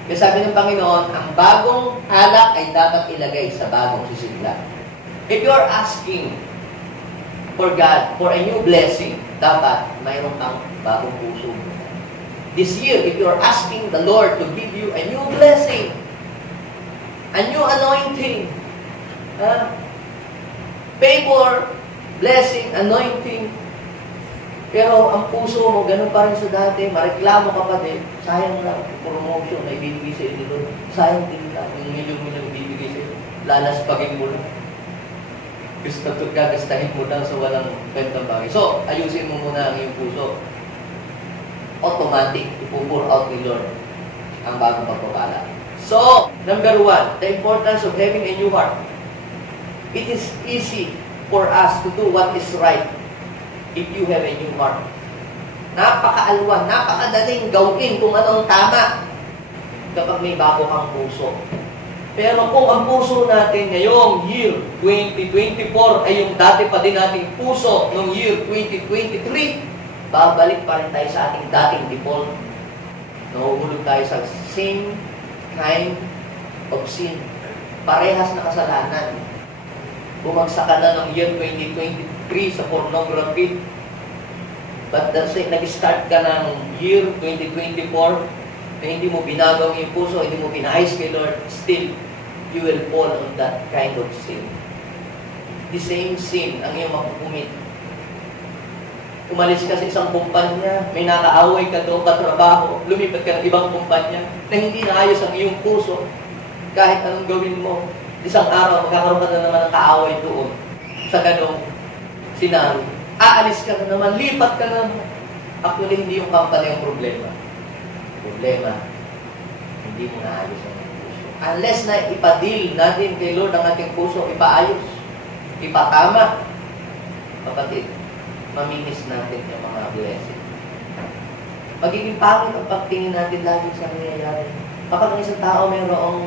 Kaya sabi ng Panginoon, ang bagong alak ay dapat ilagay sa bagong sisidla. If you are asking for God, for a new blessing, dapat mayroon kang bagong puso. This year, if you are asking the Lord to give you a new blessing, a new anointing, favor, blessing, anointing, pero ang puso mo, ganun pa rin sa dati, mareklamo ka pa din, sayang lang, promotion na ibibigay sa inyo doon, sayang din lang, yung milyon-milyon ibibigay sa inyo, lalaspagin mo lang. Gusto gagastahin mo lang sa walang kwentang bagay. So, ayusin mo muna ang iyong puso. Automatic, ipupur out ni Lord ang bagong pagpapala. So, number 1, the importance of having a new heart. It is easy for us to do what is right if you have a new heart. Napakaalwan, napakadaling gawin kung anong tama kapag may bago kang puso. Pero kung ang puso natin ngayong year 2024 ay yung dati pa din nating puso noong year 2023, babalik pa rin tayo sa ating dating default. Nahuhulog tayo sa same kind of sin. Parehas na kasalanan. Bumagsak ka na ng year 2023 sa pornography. But nag-start ka ng year 2024 na hindi mo binagaw yung puso, hindi mo pinaayos kay Lord, still, you will fall on that kind of sin. The same sin ang iyong makukumit. Umalis ka sa isang kumpanya, may nakaaway ka doon, katrabaho, lumipat ka ng ibang kumpanya na hindi naayos ang iyong puso. Kahit anong gawin mo, isang araw, magkakaroon ka na naman ng kaaway doon sa ganong senaryo. Aalis ka na naman, lipat ka na naman. Actually, hindi yung company ang problema. Problema, hindi mo naayos ang iyong puso. Unless na ipadil natin kay Lord ang ating puso, ipaayos, ipatama, kapatid, mamimiss natin yung mga blessing. Magiging pangit ang pagtingin natin lagi sa nangyayari. Kapag ang isang tao mayroong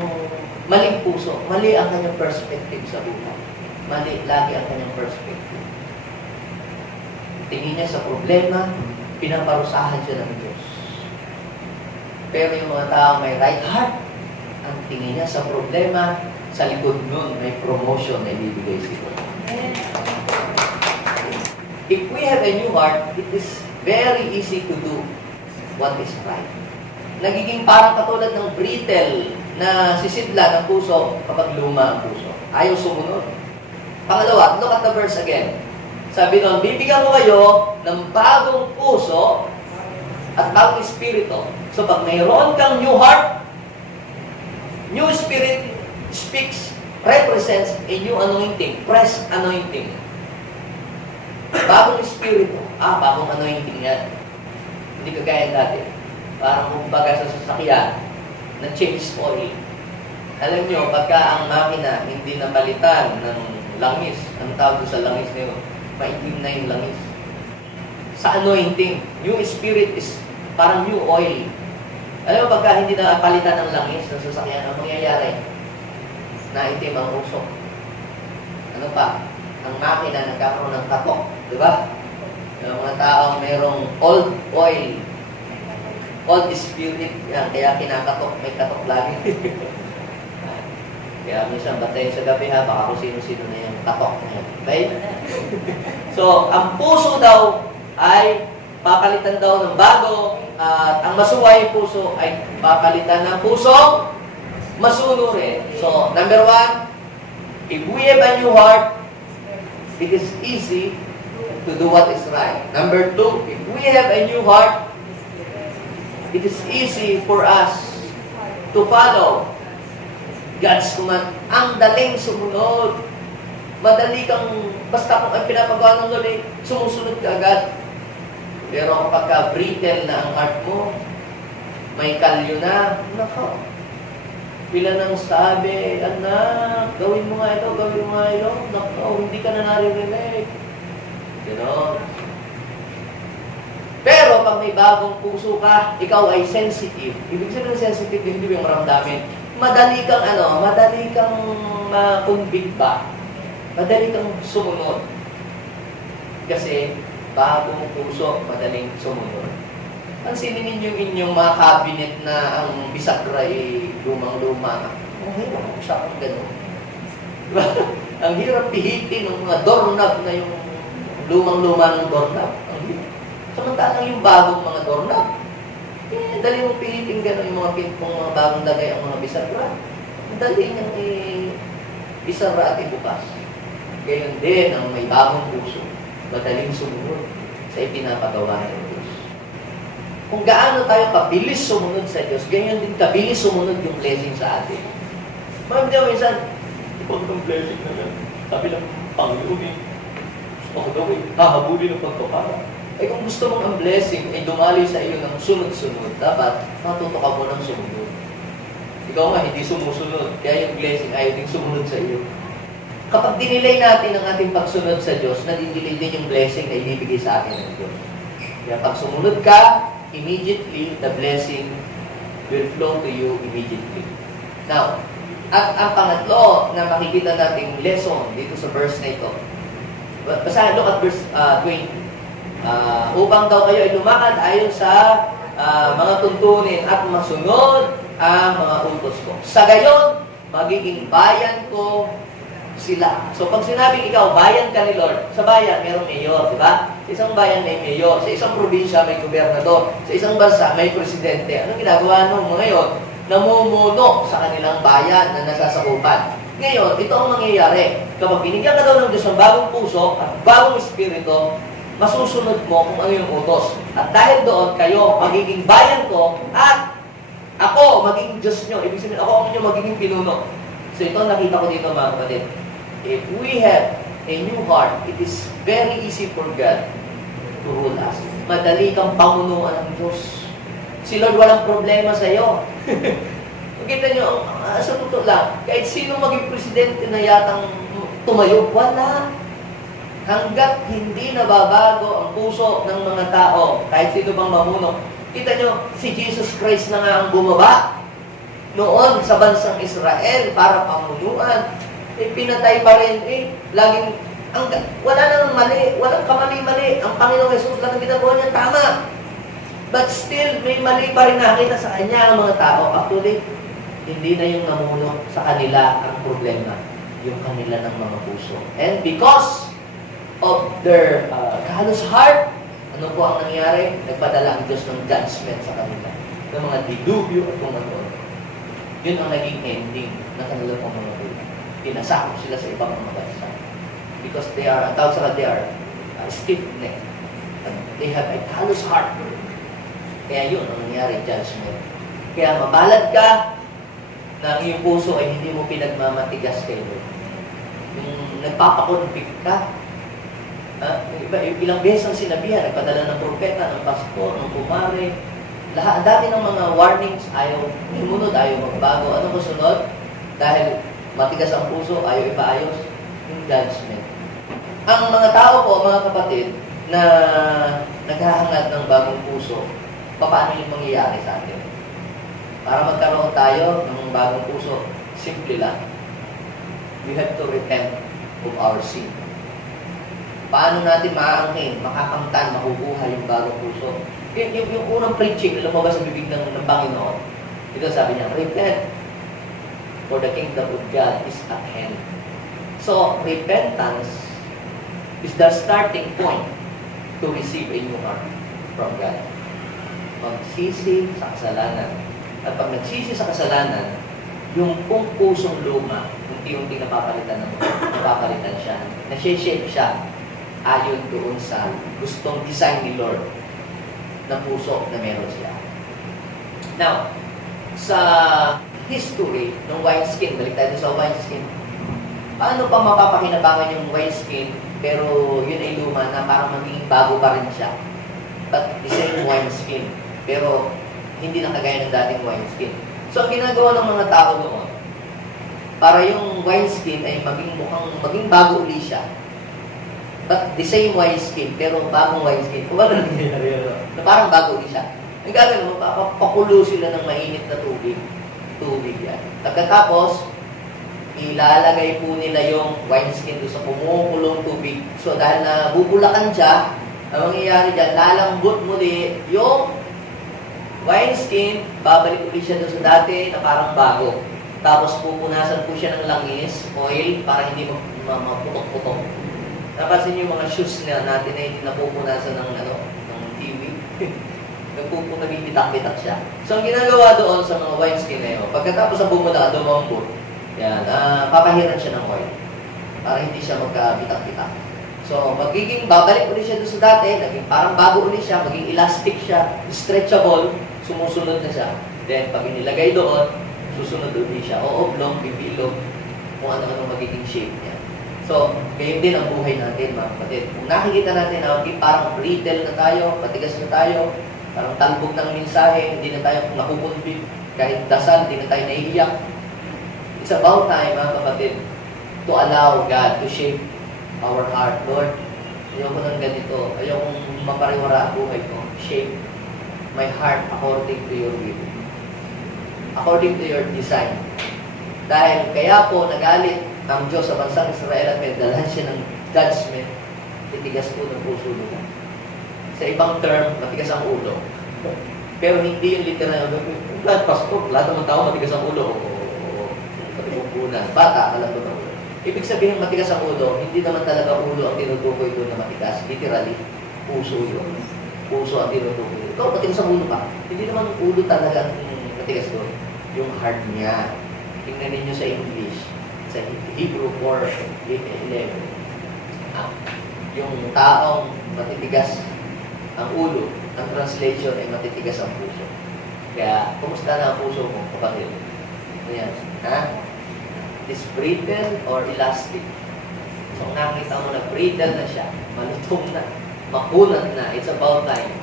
maling puso, mali ang kanyang perspective sa buhay. Mali lagi ang kanyang perspective. Tingin niya sa problema, pinaparusahan siya ng Diyos. Pero yung mga tao may right heart, ang tingin niya sa problema, sa likod nun, may promotion na ibibigay sila. If we have a new heart, it is very easy to do what is right. Nagiging parang katulad ng brittle na sisidla ng puso kapag luma ang puso. Ayaw sumunod. Pangalawa, look at the verse again. Sabi doon, bibigyan ko kayo ng bagong puso at bagong espiritu. So pag mayroon kang new heart, new spirit speaks, represents a new anointing, fresh anointing. Bagong espiritu, bagong anointing yan. Hindi kagaya dati. Parang kumbaga sa sasakyan, na-change oil. Alam nyo, pagka ang makina hindi napalitan ng langis, ang tawag sa langis na yun, maitim na yung langis. Sa anointing, new spirit is parang new oil. Alam mo, pagka hindi na palitan ng langis ng sasakyan, ang mangyayari? Naitim ang usok. Ano pa? Ang makina nagkakaroon ng katok. Diba? Yung mga taong mayroong old oil, old spirit, yan, kaya kinakatok, may katok lagi. Kaya minsan batayin sa gabi ha, baka kung sino-sino na yung katok na yan. Okay? So, ang puso daw ay papalitan daw ng bago, at ang masuway puso ay papalitan ng puso masunurin. So, number 1, if we have a new heart, it is easy to do what is right. Number 2, if we have a new heart, it is easy for us to follow God's command. Ang daling sumunod. Madali kang, basta kung ang pinapagawa ng Lord, sumusunod ka agad. Pero kapag brittle na ang heart mo, may kalyo na, nako. Pila nang sabi, anak, gawin mo nga ito, gawin mo nga ito. Nako, hindi ka na naririnig. Ganon. Pero pag may bagong puso ka, ikaw ay sensitive. Ibig sabihin ng sensitive, hindi mo yung maramdamin. Madali kang makumbig ba? Madali kang sumunod. Kasi bagong puso, madaling sumunod. Pansinin ninyo inyong mga cabinet na ang bisagra ay lumang-luma. Ang hirap kung siya kung gano'n. Diba? Ang hirap pihitin ng mga doorknob na yung lumang-luma ng doorknob. Ang hirap. Samantalang yung bagong mga doorknob, dali mong pihitin gano'n yung mga pintong mga bagong lagay ang mga bisagra. Dali niyang bisara at ibukas. Gayon din ang may bagong puso, madaling sumunod sa ipinapagawa ng Diyos. Kung gaano tayo kabilis sumunod sa Diyos, ganyan din kabilis sumunod yung blessing sa atin. Ma'am, di ba minsan, ipag ng blessing na lang. Sabi lang, Panginoon gusto ko daw hahabulin ng pagpapala. Kung gusto mong ang blessing ay dumali sa iyo ng sunod-sunod, dapat matuto ka mo ng sumunod. Ikaw nga, hindi sumusunod. Kaya yung blessing ayaw din sumunod sa iyo. Kapag dinilay natin ang ating pagsunod sa Diyos, nadidilay din yung blessing na ibibigay sa atin ng Diyos. Kaya pag sumunod ka, immediately, the blessing will flow to you immediately. Now, at ang pangatlo na makikita nating lesson dito sa verse na ito, basahin, look at verse 20. Upang daw kayo ay lumakad ayon sa mga tuntunin at masunod ang mga utos ko. Sa gayon, magiging bayan ko sila. So, pag sinabing ikaw, bayan ka ni Lord, sa bayan, mayroong mayor, di ba? Sa isang bayan may mayor, sa isang probinsya may gobernador, sa isang bansa may presidente. Anong ginagawa nung mga ngayon? Namumuno sa kanilang bayan na nasasakupan. Ngayon, ito ang mangyayari. Kapag binigyan ka daw ng Diyos ng bagong puso at bagong espiritu, masusunod mo kung ano yung utos. At dahil doon, kayo magiging bayan ko at ako magiging Diyos nyo. Ibig sabihin, ako ang inyong magiging pinuno. So ito nakita ko dito mga kapatid. If we have a new heart, it is very easy for God to rule us. Madali kang pamunuan ng Diyos. Si Lord walang problema sa iyo. Makita nyo, sa totoo lang, kahit sino maging presidente na yatang tumayo, wala. Hanggat hindi nababago ang puso ng mga tao, kahit sino bang mamuno. Kita nyo, si Jesus Christ na nga ang bumaba noon sa bansang Israel para pamunuan. Pinatay pa rin, laging, wala nang mali, walang kamali-mali. Ang Panginoong Jesus lang ang ginagawa niya, tama. But still, may mali pa rin nakita sa kanya ang mga tao. Actually, hindi na yung namuno sa kanila ang problema, yung kanila ng mga puso. And because of their callous heart, ano po ang nangyari? Nagpadala ang Diyos ng judgment sa kanila, ng mga dilubyo at kung ano. Yun ang naging ending ng kanilang mga buhay. Pinasakop sila sa ibang mga bansa. Because they are stiff-necked. They have a callous heart. Kaya yun ang nangyari, judgment. Kaya mabalad ka na ang iyong puso ay hindi mo pinagmamatigas kayo. Yung nagpapakonflict ka. Ilang beses ang sinabihan, nagpadala ng propeta, ng pastor, ng kumare. Lahat, dami ng mga warnings, ayaw himunod, ayaw magbago. Ano masunod? Dahil matigas ang puso, ayaw ipaayos. Yung judgment. Ang mga tao po, mga kapatid, na naghahangad ng bagong puso, paano yung mangyayari sa atin? Para magkaroon tayo ng bagong puso, simple lang. We have to repent of our sin. Paano natin maaangkin, makakamtan, makukuha yung bagong puso? Yung unang preaching, lumabas sa bibig ng Panginoon. Ito sabi niya, repent, for the kingdom of God is at hand. So, repentance is the starting point to receive a new heart from God. Magsisi sa kasalanan. At pag nagsisi sa kasalanan, yung kung pusong luma, unti-unti napapalitan siya. Nasi-shape siya ayon doon sa gustong design ni Lord na puso na meron siya. Now, sa history ng wineskin, balik tayo sa wineskin. paano pa mapapakinabangan yung wineskin, pero yun ay luma na parang magiging bago pa rin siya. But the same wineskin, pero hindi na kagaya ng dating wineskin. So, ang ginagawa ng mga tao noon, para yung wineskin ay maging bago uli siya. But the same wineskin, pero bagong wineskin. Kung ano nangyayari yun? Na parang bago uli siya. Ang gagawin mo, papakulo sila ng mainit na tubig. Tubig yan. Pagkatapos, ilalagay po nila yung wineskin doon sa pumukulong tubig. So, dahil na bubulakan siya, ang mangyayari dyan, lalambot muli yung wineskin, babalik ulit siya doon sa dati na parang bago. Tapos pupunasan po siya ng langis, oil, para hindi maputok-putok. Napansin niyo yung mga shoes natin na hindi napupunasan ng TV. Nabibitak-bitak siya. So, ang ginagawa doon sa mga wineskin na yun, pagkatapos ang bumula, dumambot, yan, papahiran siya ng oil para hindi siya magkabitak-bitak. So, babalik ulit siya doon sa dati, naging parang bago ulit siya, maging elastic siya, stretchable, sumusunod na siya. Then, pag inilagay doon, susunod ulit siya, o oblong, bibilog, kung ano-ano magiging shape niya. So, ganyan din ang buhay natin, mga kapatid. Kung nakikita natin na parang brittle na tayo, matigas na tayo, parang talbog ng mensahe, hindi na tayo nakukunbit, kahit dasal, hindi na tayo naiiyak. It's about time, mga kapatid, to allow God to shape our heart. Lord, ayoko ng ganito, ayokong mapariwara ang buhay ko. Shape my heart according to your will. According to your design. Dahil kaya po nagalit ang Diyos sa bansang Israel at may dalhan siya ng judgment, titigas po ng puso nila. Sa ibang term, matigas ang ulo. Pero hindi yung literal. Lahat pastor, lahat ng tao matigas ang ulo. Pati bumbunan. Bata, alam ko na ulo. Ibig sabihin matigas ang ulo, hindi naman talaga ulo ang tinutukoy doon na matigas. Literally, puso yun. Puso ang tinutukoy. Ito, matigas ang ulo pa. Hindi naman ulo talaga ang matigas doon. Yung heart niya. Tingnan ninyo sa English. Sa Hebrew 4:11. Yung taong matitigas ang ulo, ang translation ay matitigas ang puso. Kaya, kumusta na ang puso mo, kapatid? Ayan. Is brittle or elastic? So, nakita mo na brittle na siya, malutong na, makunat na, it's about time.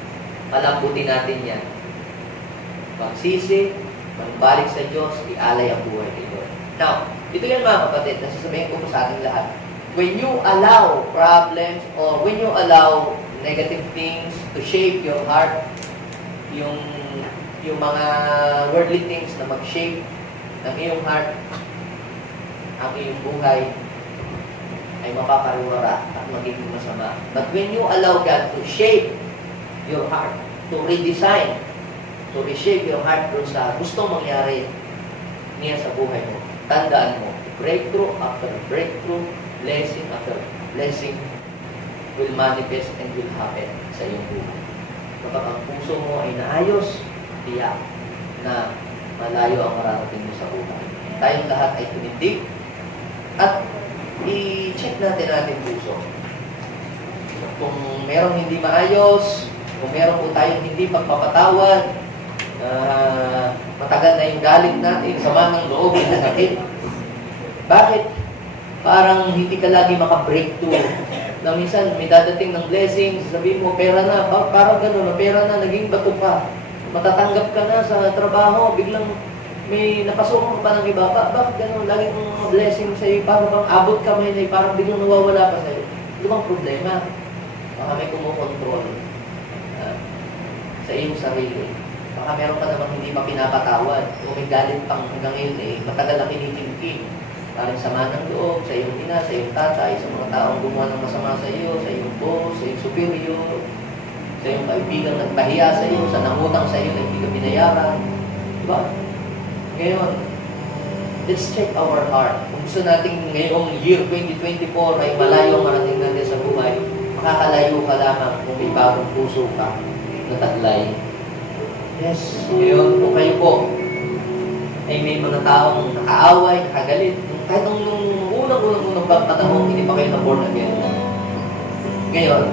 Palambutin natin yan. Magsisi, magbalik sa Diyos, ialay ang buhay ni Lord. Now, ito yan mga kapatid, nasasabihin ko po sa ating lahat. When you allow problems or when you allow negative things to shape your heart, yung mga worldly things na mag-shape ng iyong heart, ang iyong buhay, ay mapapariwara at magiging masama. But when you allow God to shape your heart, to redesign, to reshape your heart doon sa gustong mangyari niya sa buhay mo, tandaan mo, breakthrough after breakthrough, blessing after blessing will manifest and will happen sa iyong buhay. Kapag ang puso mo ay naayos, tiyak na malayo ang mararating mo sa buhay. Tayong lahat ay tumindig at i-check natin ating puso. Kung merong hindi maayos, kung meron po tayong hindi pagpapatawad, matagal na yung galit natin, sama ng loob, sakit. Bakit? Parang hindi ka lagi maka-breakthrough. Na minsan may dadating ng blessing, sabihin mo, pera na, parang gano'n, pera na, naging bato pa. Matatanggap ka na sa trabaho, biglang may napasukan pa ng iba. Bakit gano'n? Lagi kong mga blessing sa iyo, parang bang abot kamay na parang biglang nawawala pa sa iyo. Ito bang problema? Baka may kumukontrol sa iyong sarili. Baka meron ka naman hindi pa pinapatawad. O may galit pang hanggang ngayon, matagal na kinitingking. Parang sama ng loob, sa iyong ina, sa iyong tatay, sa mga taong gumawa ng masama sa iyo, sa iyong boss, sa iyong superior, sa iyong kaibigan nagpahiya sa iyo, sa nangutang sa iyo na hindi ka binayaran. Diba? Ngayon, let's check our heart. Kung gusto natin ngayong year 2024 ay malayo marating natin sa buhay, makakalayo ka lamang kung may bagong puso ka na taglay. Yes, ngayon, kung kayo po ay may mga taong nakaaway, nakagalit, kahit nung unang panahon, hindi pa kayo na-born again. Ngayon,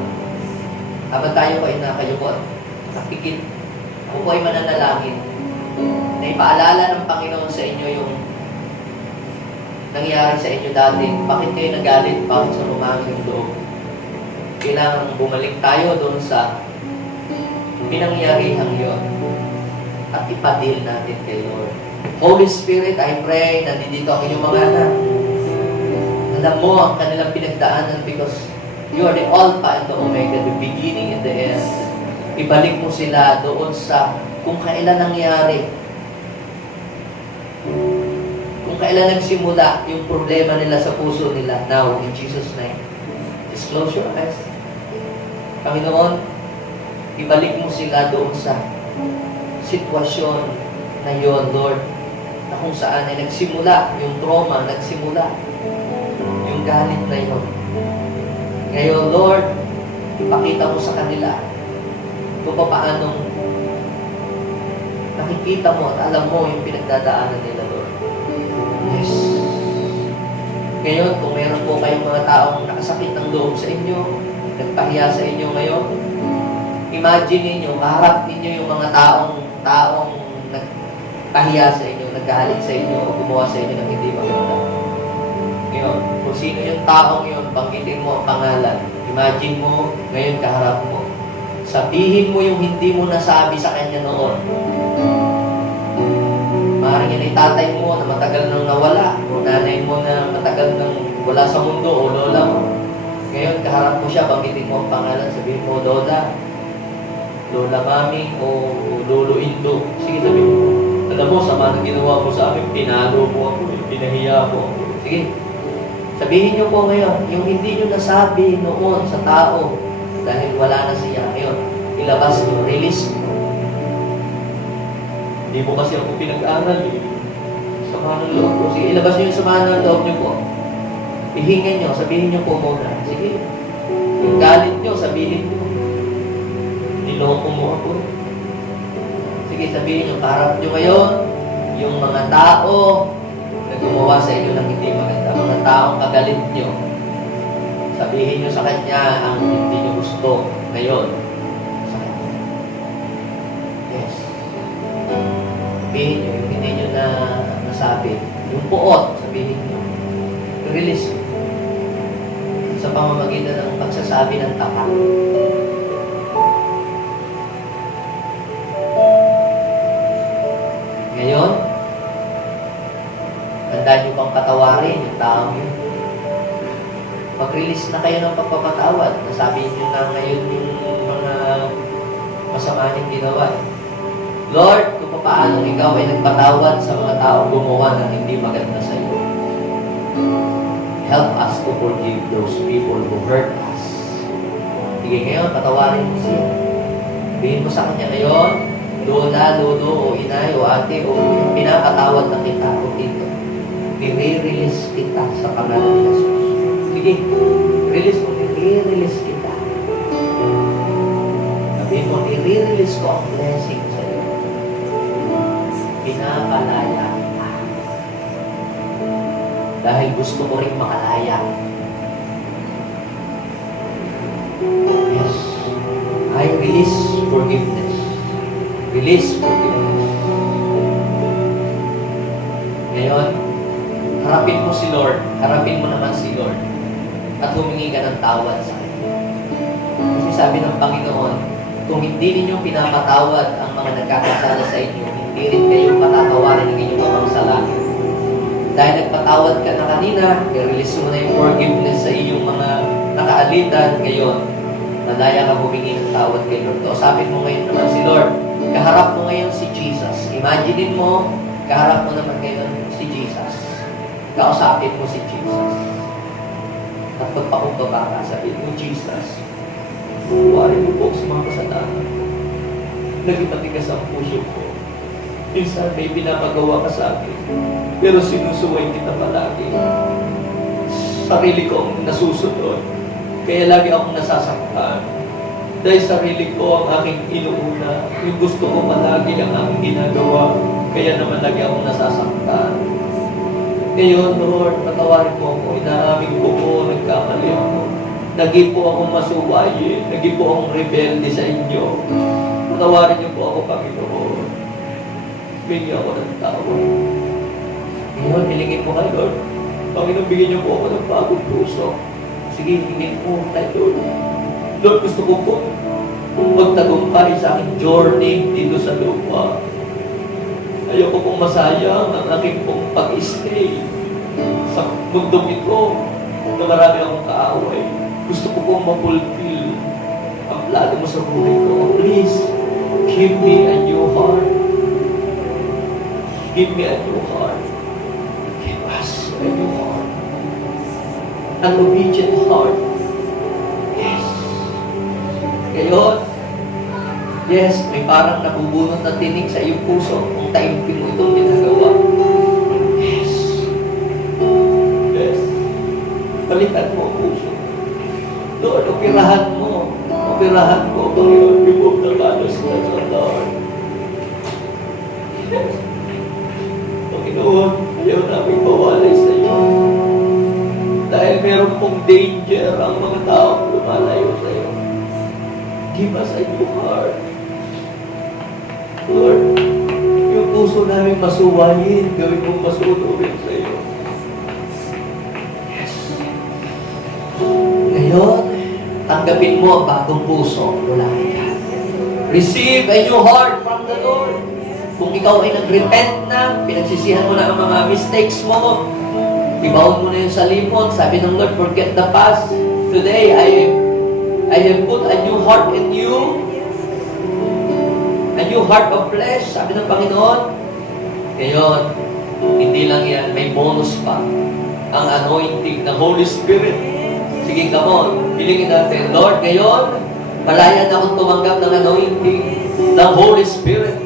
habang tayo po ay nakayukot, nakikit, ako po ay mananalangin na ipaalala ng Panginoon sa inyo yung nangyari sa inyo dati? Bakit kayo nagalit? Bakit sumumangin yung loob? Kailangan bumalik tayo doon sa pinangyarihan yon at ipadil natin kay Lord. Holy Spirit, I pray, nandito ang inyong mga anak. Alam mo ang kanilang pinagdaanan because you are the Alpha and the Omega, the beginning and the end. Ibalik mo sila doon sa kung kailan nangyari. Kung kailan nagsimula yung problema nila sa puso nila. Now, in Jesus' name, just close your eyes. Panginoon, ibalik mo sila doon sa sitwasyon na yon, Lord, na kung saan ay nagsimula yung trauma, nagsimula yung galit na yon. Ngayon, Lord, ipakita mo sa kanila kung paanong nakikita mo at alam mo yung pinagdadaanan nila, Lord. Yes. Ngayon, kung meron po kayong mga taong nakasakit ng loob sa inyo, nagpahiya sa inyo ngayon, imagine ninyo, kaharap ninyo yung mga taong nagpahiya sa inyo, naggalit sa inyo, o gumawa sa inyo ng hindi maganda. Ngayon, kung sino yung taong yun, banggitin mo ang pangalan. Imagine mo, ngayon kaharap mo. Sabihin mo yung hindi mo nasabi sa kanya noon. Maaaring yan ay tatay mo na matagal nang nawala, o nanay mo na matagal nang wala sa mundo, o lola mo. Ngayon, kaharap mo siya, banggitin mo ang pangalan, sabihin mo, Lola, Lola Mami, o Lolo Indo. Sige, sabihin mo. Alam mo, sama na ginawa mo sa amin, pinalo mo ako, pinahiya mo ako. Sige, sabihin niyo po ngayon, yung hindi niyo nasabi noon sa tao, dahil wala na siya. Ngayon, ilabas niyo, release niyo. Hindi mo kasi ako pinag-aaral, sama ng loob ko. Sige, ilabas niyo yung sama ng loob niyo po. Ihingan niyo, sabihin niyo po muna. Sige, yung galit niyo, sabihin niyo. Niloko mo ako. Sige, sabihin niyo, kaharap niyo ngayon, yung mga tao na gumawa sa inyo ng hindi maganda, mga taong kagalit niyo, sabihin niyo sa kanya ang hindi niyo gusto ngayon sa kanya. Yes. Sabihin niyo yung hindi niyo na nasabi. Yung puot, sabihin niyo. Release niyo. Sa pamamagitan ng pagsasabi ng tapat. Ngayon, tandaan niyo bang patawarin yung taong yun. Mag-release na kayo ng pagpapatawad. Nasabi niyo na ngayon yung mga masama niyong ginawa. Lord, kung paano ikaw ay nagpatawad sa mga taong gumawa ng hindi maganda sa iyo. Help us to forgive those people who hurt us. Sige ngayon, patawarin mo siya. Sabihin mo sa kanya ngayon, Lola, Lolo, o Inay, o Ate, o pinapatawad na kita, o tito. I-release kita sa pangalan ni Jesus. Sige, release mo, i-release kita. Sabihin mo, i-release ko ang blessing sa iyo. Pinapalaya kita. Dahil gusto ko rin makalaya. Yes. I release forgiveness. Release forgiveness. Ngayon, harapin mo si Lord. Harapin mo naman si Lord. At humingi ka ng tawad sa Kanya. Kasi sabi ng Panginoon, kung hindi ninyo pinapatawad ang mga nagkakasala sa inyo, hindi rin kayo patatawarin ng inyong Amang sa langit. Dahil nagpatawad ka na kanina, i-release mo na yung forgiveness sa iyong mga nakaalitan. Ngayon, malaya ka humingi ng tawad kay Lord. Kausapin mo ngayon naman si Lord. Kaharap mo ngayon si Jesus. Imaginein mo, kaharap mo naman ngayon si Jesus. Kausapin mo si Jesus. At pagpakumbaba ka, sabihin mo, Jesus, buwarin mo po sa mga kasalanan. Naging matigas ang puso ko. Minsan may pinapagawa ka sa akin, pero sinusuway kita palagi. Sarili ko ang nasusunod, kaya lagi akong nasasaktan. Dahil sarili ko ang aking inuuna, yung gusto ko palagi ang aking ginagawa, kaya naman lagi akong nasasaktan. Ngayon, Lord, patawarin mo ako, inaamin ko po, nagkamali ako. Naging po akong masuwayin, naging po akong rebelde sa inyo. Patawarin niyo po ako, Panginoon. Bigyan ako ng tawad. Ngayon, hilingin mo kay Lord. Panginoon, bigyan niyo po ako ng bagong puso. Sige, hingin po tayo, Lord. Lord, gusto ko po magtagumpay sa aking journey dito sa lupa. Ayoko pong masayang ang aking pong pag-stay sa mundong ito na marami akong kaaway. Gusto ko pong mapulfill ang plano mo sa buhay ko. Please, give me a new heart. Give me a new heart. Give us a new heart. An obedient heart. Yes. Ngayon, yes, may parang nabubunot na tinig sa iyong puso kung taimtim mo itong ginagawa. Yes. Yes. Palitan mo ang puso. Lord, operahan mo. Operahan mo, Panginoon. Remove the malos na sa Lord. Yes. Panginoon, ayaw namin mawalay sa iyo. Dahil meron pong danger ang mga taong lumalayo sa iyo. Give us a new heart. Lord, yung puso namin masuwayin, gawin mong masunurin sa iyo. Yes. Ngayon, tanggapin mo ang bagong puso mula kay God. Receive a new heart from the Lord. Kung ikaw ay nag-repent na, pinagsisihan mo na ang mga mistakes mo, ibawon mo na yung salimot. Sabi ng Lord, forget the past. Today, I have put a new heart in you. A new heart of flesh. Sabi ng Panginoon. Ngayon, hindi lang yan. May bonus pa. Ang anointing ng Holy Spirit. Sige, come on. Bilingin natin. Lord, ngayon, malaya na akong tumanggap ng anointing ng Holy Spirit.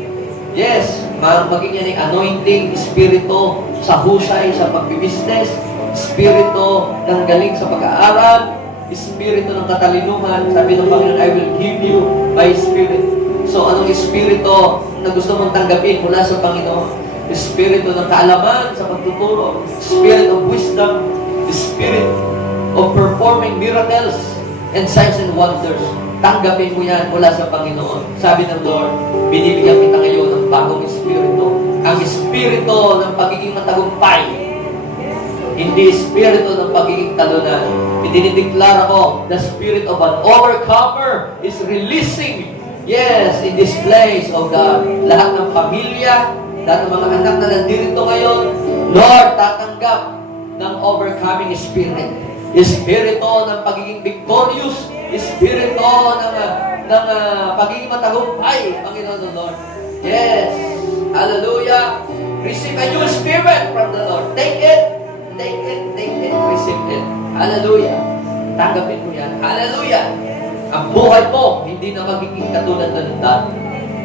Yes, maging yan yung anointing, espiritu sa husay, sa pagbibusiness, espiritu ng galing sa pag-aaral, espiritu ng katalinuhan. Sabi ng Panginoon, I will give you my spirit. So, anong espiritu na gusto mong tanggapin mula sa Panginoon? Espiritu ng kaalaman sa pagtuturo, spirit of wisdom, spirit of performing miracles and signs and wonders. Tanggapin mo yan mula sa Panginoon. Sabi ng Lord, binibigyan kita ngayon ng bagong espiritu. Ang espiritu ng pagiging matagumpay. Hindi espiritu ng pagiging talunan. Idinideklara ko, the spirit of an overcomer is releasing, yes, in this place, oh God. Lahat ng pamilya, lahat ng mga anak na nandito ngayon, Lord, tatanggap ng overcoming spirit. Espiritu ng pagiging victorious, espiritu ng pagiging matagumpay, Panginoon the Lord. Yes. Hallelujah. Receive a new spirit from the Lord. Take it. Take it. Take it. Receive it. Hallelujah. Tanggapin mo yan. Hallelujah. Ang buhay mo, hindi na magiging katulad ng dati.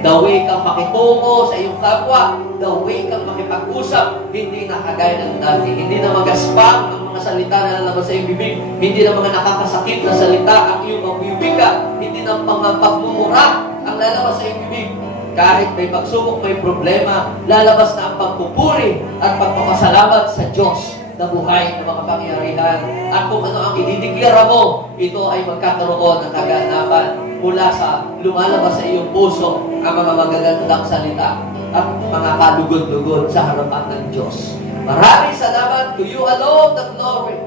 The way kang makitungo sa iyong kapwa, the way kang makipag-usap, hindi na kagaya ng dati. Hindi na magaspang ang mga salita na lalabas sa iyong bibig. Hindi na mga nakakasakit na salita ang iyong magbibigka. Hindi na mga pagmumura ang lalabas sa iyong bibig. Kahit may pagsubok, may problema, lalabas na ang pagpupuri at pagpapasalamat sa Diyos na buhay ng mga pangyarihan. At kung ano ang idideklara mo, ito ay magkakaroon ng kaganapan mula sa lumalabas sa iyong puso ang mga magagandang salita at mga kalugod-lugod sa harapan ng Diyos. Maraming salamat. To you alone the glory,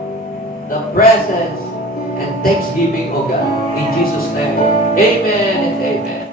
the presence, and thanksgiving, O God. In Jesus' name, amen and amen.